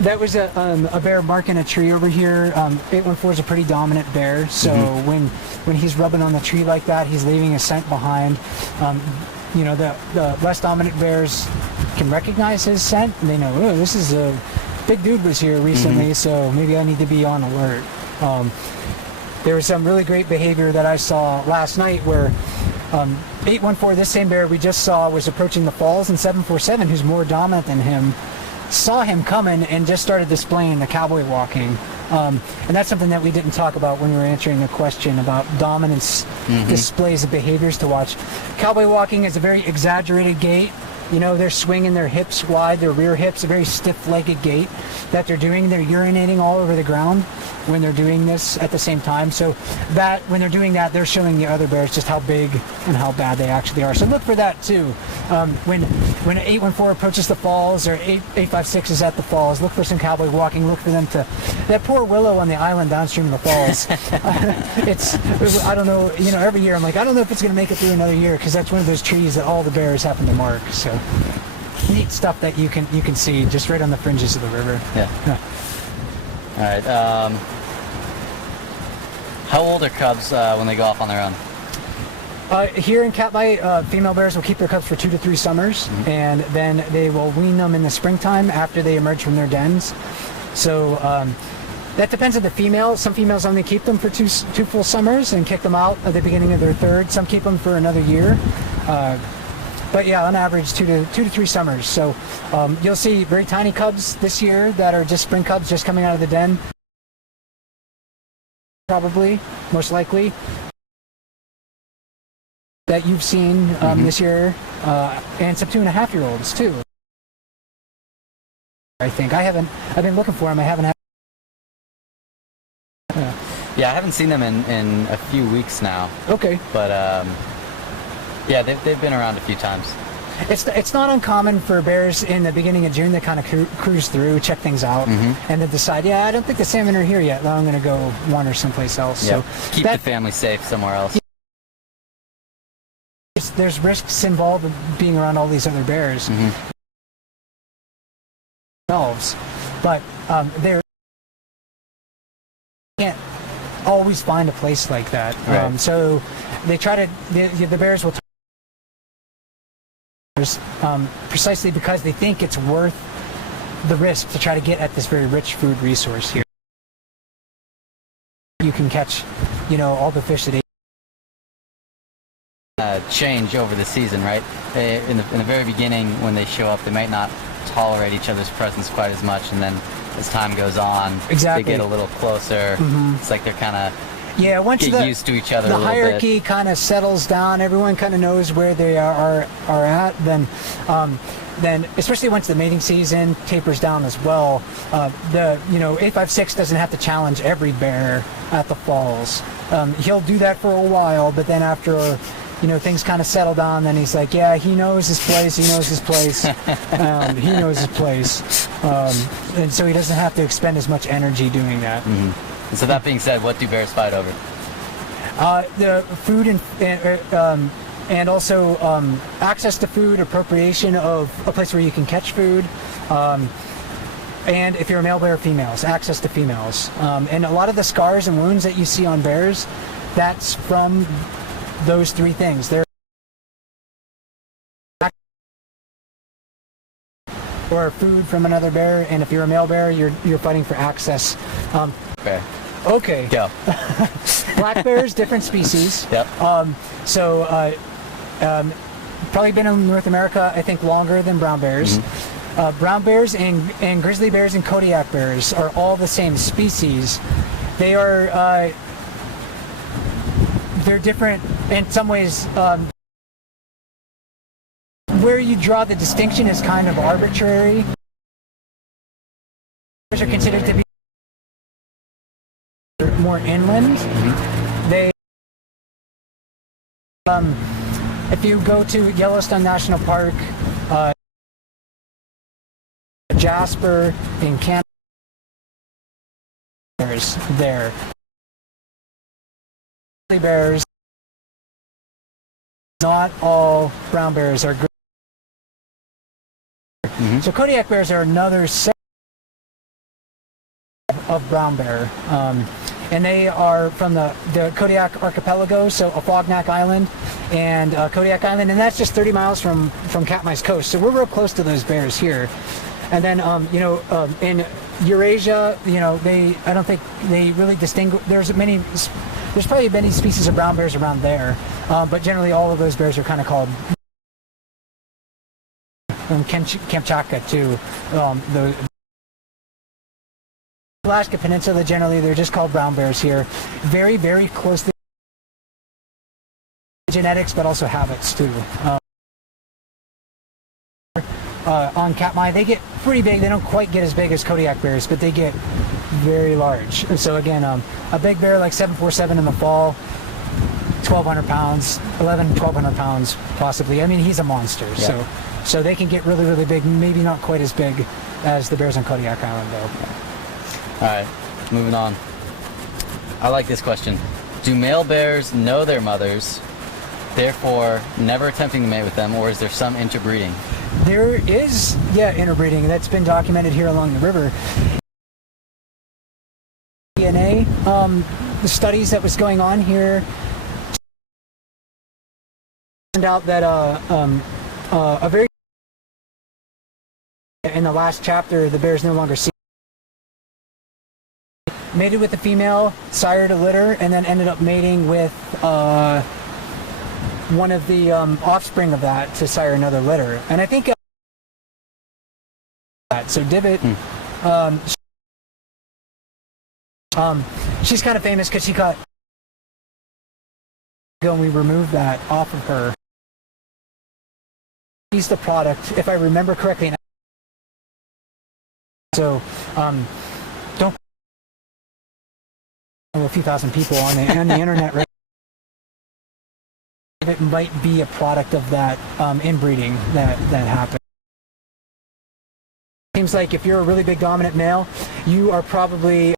that was a bear marking a tree over here. 814 is a pretty dominant bear, so when he's rubbing on the tree like that, he's leaving a scent behind. The less dominant bears can recognize his scent, and they know, oh, this is a big dude was here recently, so maybe I need to be on alert. There was some really great behavior that I saw last night where 814, this same bear we just saw, was approaching the falls, and 747, who's more dominant than him, saw him coming and just started displaying the cowboy walking. And that's something that we didn't talk about when we were answering the question about dominance displays of behaviors to watch. Cowboy walking is a very exaggerated gait. They're swinging their hips wide, their rear hips, a very stiff-legged gait that they're doing. They're urinating all over the ground when they're doing this at the same time. So that when they're doing that, they're showing the other bears just how big and how bad they actually are. So look for that too. When 814 approaches the falls or 856 is at the falls, look for some cowboy walking. Look for them to... That poor willow on the island downstream of the falls. I don't know, every year I'm like, I don't know if it's going to make it through another year, because that's one of those trees that all the bears happen to mark. So neat stuff that you can see just right on the fringes of the river. Yeah. All right. How old are cubs when they go off on their own? Here in Katmai, female bears will keep their cubs for 2 to 3 summers, and then they will wean them in the springtime after they emerge from their dens. So that depends on the female. Some females only keep them for two full summers and kick them out at the beginning of their third. Some keep them for another year. But yeah, on average, 2 to 3 summers. So you'll see very tiny cubs this year that are just spring cubs just coming out of the den. Probably, most likely, that you've seen this year, and some 2.5-year-olds too. I think I've been looking for them. I haven't had. Yeah, I haven't seen them in a few weeks now. Okay. But yeah, they've been around a few times. it's not uncommon for bears in the beginning of June to kind of cruise through, check things out, and then decide, yeah, I don't think the salmon are here yet. I'm going to go wander someplace else. Yep. So keep the family safe somewhere else. There's risks involved in being around all these other bears. Themselves, but they can't always find a place like that. Right. So they try to. The bears will. Precisely because they think it's worth the risk to try to get at this very rich food resource here. You can catch, all the fish that change over the season, right? In the very beginning, when they show up, they might not tolerate each other's presence quite as much, and then as time goes on, they get a little closer. It's like they're kind of once get used to each other. The a little hierarchy bit. kind of settles down. Everyone kind of knows where they are at. Then especially once the mating season tapers down as well, the 856 doesn't have to challenge every bear at the falls. He'll do that for a while, but then after things kind of settle down, then he's like, yeah, he knows his place. He knows his place. He knows his place, and so he doesn't have to expend as much energy doing that. And so that being said, what do bears fight over? The food and also access to food, appropriation of a place where you can catch food, and if you're a male bear, females, access to females. And a lot of the scars and wounds that you see on bears, that's from those three things. They're or food from another bear, and if you're a male bear, you're fighting for access. Okay. Go. Black bears, different species. Yep. Probably been in North America, I think, longer than brown bears. Brown bears and grizzly bears and Kodiak bears are all the same species. They are they're different in some ways. Where you draw the distinction is kind of arbitrary. Bears are considered to be more inland. They if you go to Yellowstone National Park, Jasper in Canada, bears there. Grizzly bears, not all brown bears are. So Kodiak bears are another set of brown bear, and they are from the Kodiak archipelago, so Afognak Island and Kodiak Island, and that's just 30 miles from Katmai's coast. So we're real close to those bears here. And then in Eurasia, I don't think they really distinguish. There's probably many species of brown bears around there, but generally all of those bears are kind of called. Kamchatka too. The Alaska Peninsula, generally they're just called brown bears here. Very, very close to genetics, but also habits too. On Katmai, they get pretty big. They don't quite get as big as Kodiak bears, but they get very large. So again, a big bear like 747 in the fall, 1,200 pounds, 1,200 pounds possibly. I mean, he's a monster. Yeah. So they can get really, really big. Maybe not quite as big as the bears on Kodiak Island, though. All right, moving on. I like this question. Do male bears know their mothers, therefore never attempting to mate with them, or is there some interbreeding? There is, interbreeding. That's been documented here along the river. DNA, the studies that was going on here turned out that a very in the last chapter, the bears no longer see. Mated with the female, sired a litter, and then ended up mating with one of the offspring of that to sire another litter. And I think so Divot, she's kind of famous because she got and we removed that off of her. She's the product, if I remember correctly. So don't a few thousand people on the internet right it might be a product of that inbreeding that happened. Seems like if you're a really big dominant male, you are probably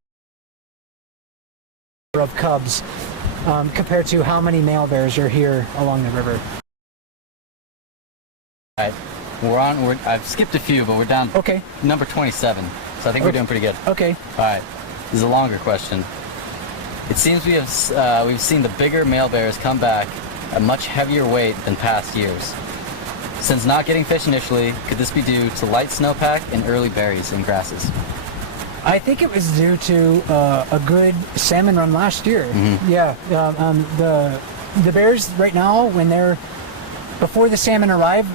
of cubs compared to how many male bears are here along the river. All right, I've skipped a few, but we're down number 27, so I think we're doing pretty good. Okay. All right, this is a longer question. It seems we've seen the bigger male bears come back at much heavier weight than past years. Since not getting fish initially, could this be due to light snowpack and early berries and grasses? I think it was due to a good salmon run last year. Mm-hmm. Yeah, the bears right now, before the salmon arrive,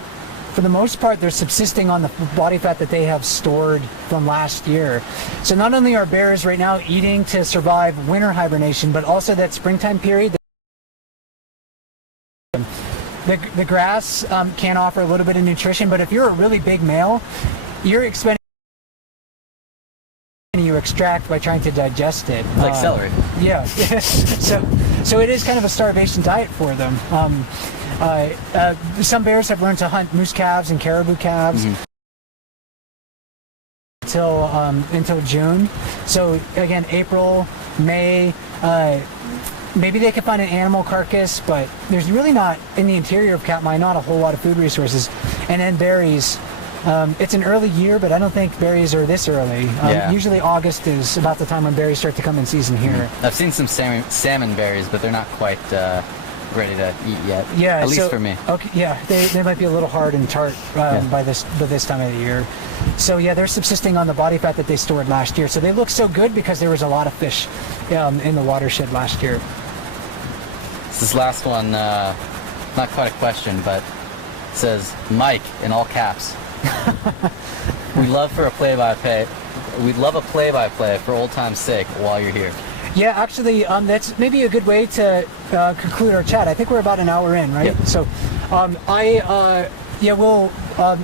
for the most part, they're subsisting on the body fat that they have stored from last year. So not only are bears right now eating to survive winter hibernation, but also that springtime period. The grass can offer a little bit of nutrition, but if you're a really big male, you're expending you extract by trying to digest it. Like celery. Yeah. So it is kind of a starvation diet for them. Some bears have learned to hunt moose calves and caribou calves until June. So again, April, May, maybe they could find an animal carcass, but there's really not, in the interior of Katmai, not a whole lot of food resources. And then berries. It's an early year, but I don't think berries are this early. Usually August is about the time when berries start to come in season here. I've seen some salmon berries, but they're not quite ready to eat yet. Yeah, at least for me. Okay, yeah, they might be a little hard and tart by this time of the year. So yeah, they're subsisting on the body fat that they stored last year. So they look so good because there was a lot of fish in the watershed last year. This last one, not quite a question, but it says Mike in all caps. We'd love a play-by-play for old time's sake while you're here. Yeah, actually, that's maybe a good way to conclude our chat. I think we're about an hour in, right? Yep. So, we'll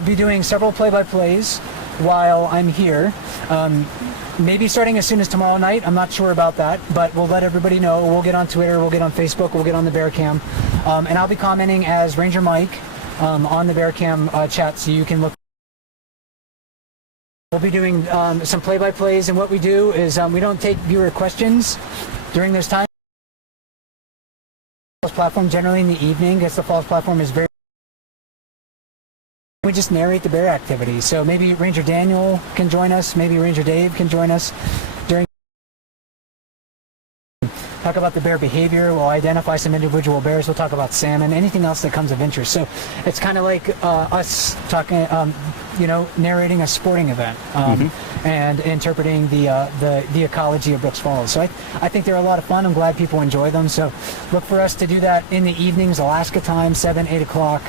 be doing several play-by-plays while I'm here. Maybe starting as soon as tomorrow night. I'm not sure about that, but we'll let everybody know. We'll get on Twitter, we'll get on Facebook, we'll get on the Bear Cam, and I'll be commenting as Ranger Mike on the Bear Cam chat, so you can look. We'll be doing some play-by-plays, and what we do is we don't take viewer questions during this time. Platform generally in the evening, because the falls platform is very. We just narrate the bear activity. So maybe Ranger Daniel can join us, maybe Ranger Dave can join us during. Talk about the bear behavior. We'll identify some individual bears. We'll talk about salmon, anything else that comes of interest. So it's kind of like us talking, narrating a sporting event and interpreting the ecology of Brooks Falls. So I think they're a lot of fun. I'm glad people enjoy them. So look for us to do that in the evenings, Alaska time, 7, 8 o'clock.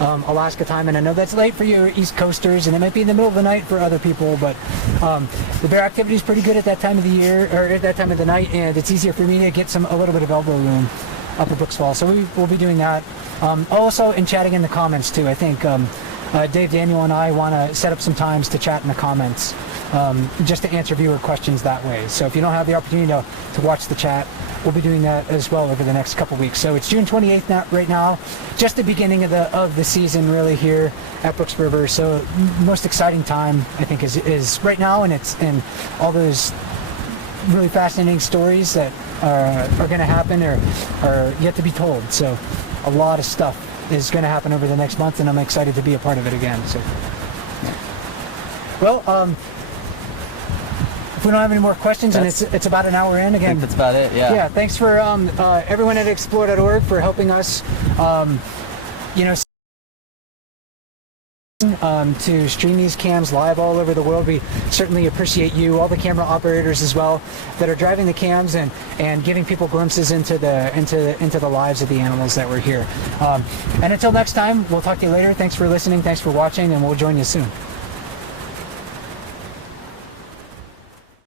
Alaska time, and I know that's late for you East Coasters, and it might be in the middle of the night for other people, but the bear activity is pretty good at that time of the year, or at that time of the night, and it's easier for me to get a little bit of elbow room up at Brooks Falls, so we'll be doing that. Also, in chatting in the comments too. I think Dave, Daniel, and I want to set up some times to chat in the comments, just to answer viewer questions that way. So if you don't have the opportunity to watch the chat, we'll be doing that as well over the next couple weeks. So it's June 28th right now, just the beginning of the season really here at Brooks River. So the most exciting time I think is right now, and it's in all those really fascinating stories that are going to happen or are yet to be told. So a lot of stuff is going to happen over the next month, and I'm excited to be a part of it again. So, well. If we don't have any more questions, and it's about an hour in again. I think that's about it. Yeah. Yeah. Thanks for everyone at explore.org for helping us, to stream these cams live all over the world. We certainly appreciate you, all the camera operators as well, that are driving the cams and giving people glimpses into the lives of the animals that were here. And until next time, we'll talk to you later. Thanks for listening. Thanks for watching, and we'll join you soon.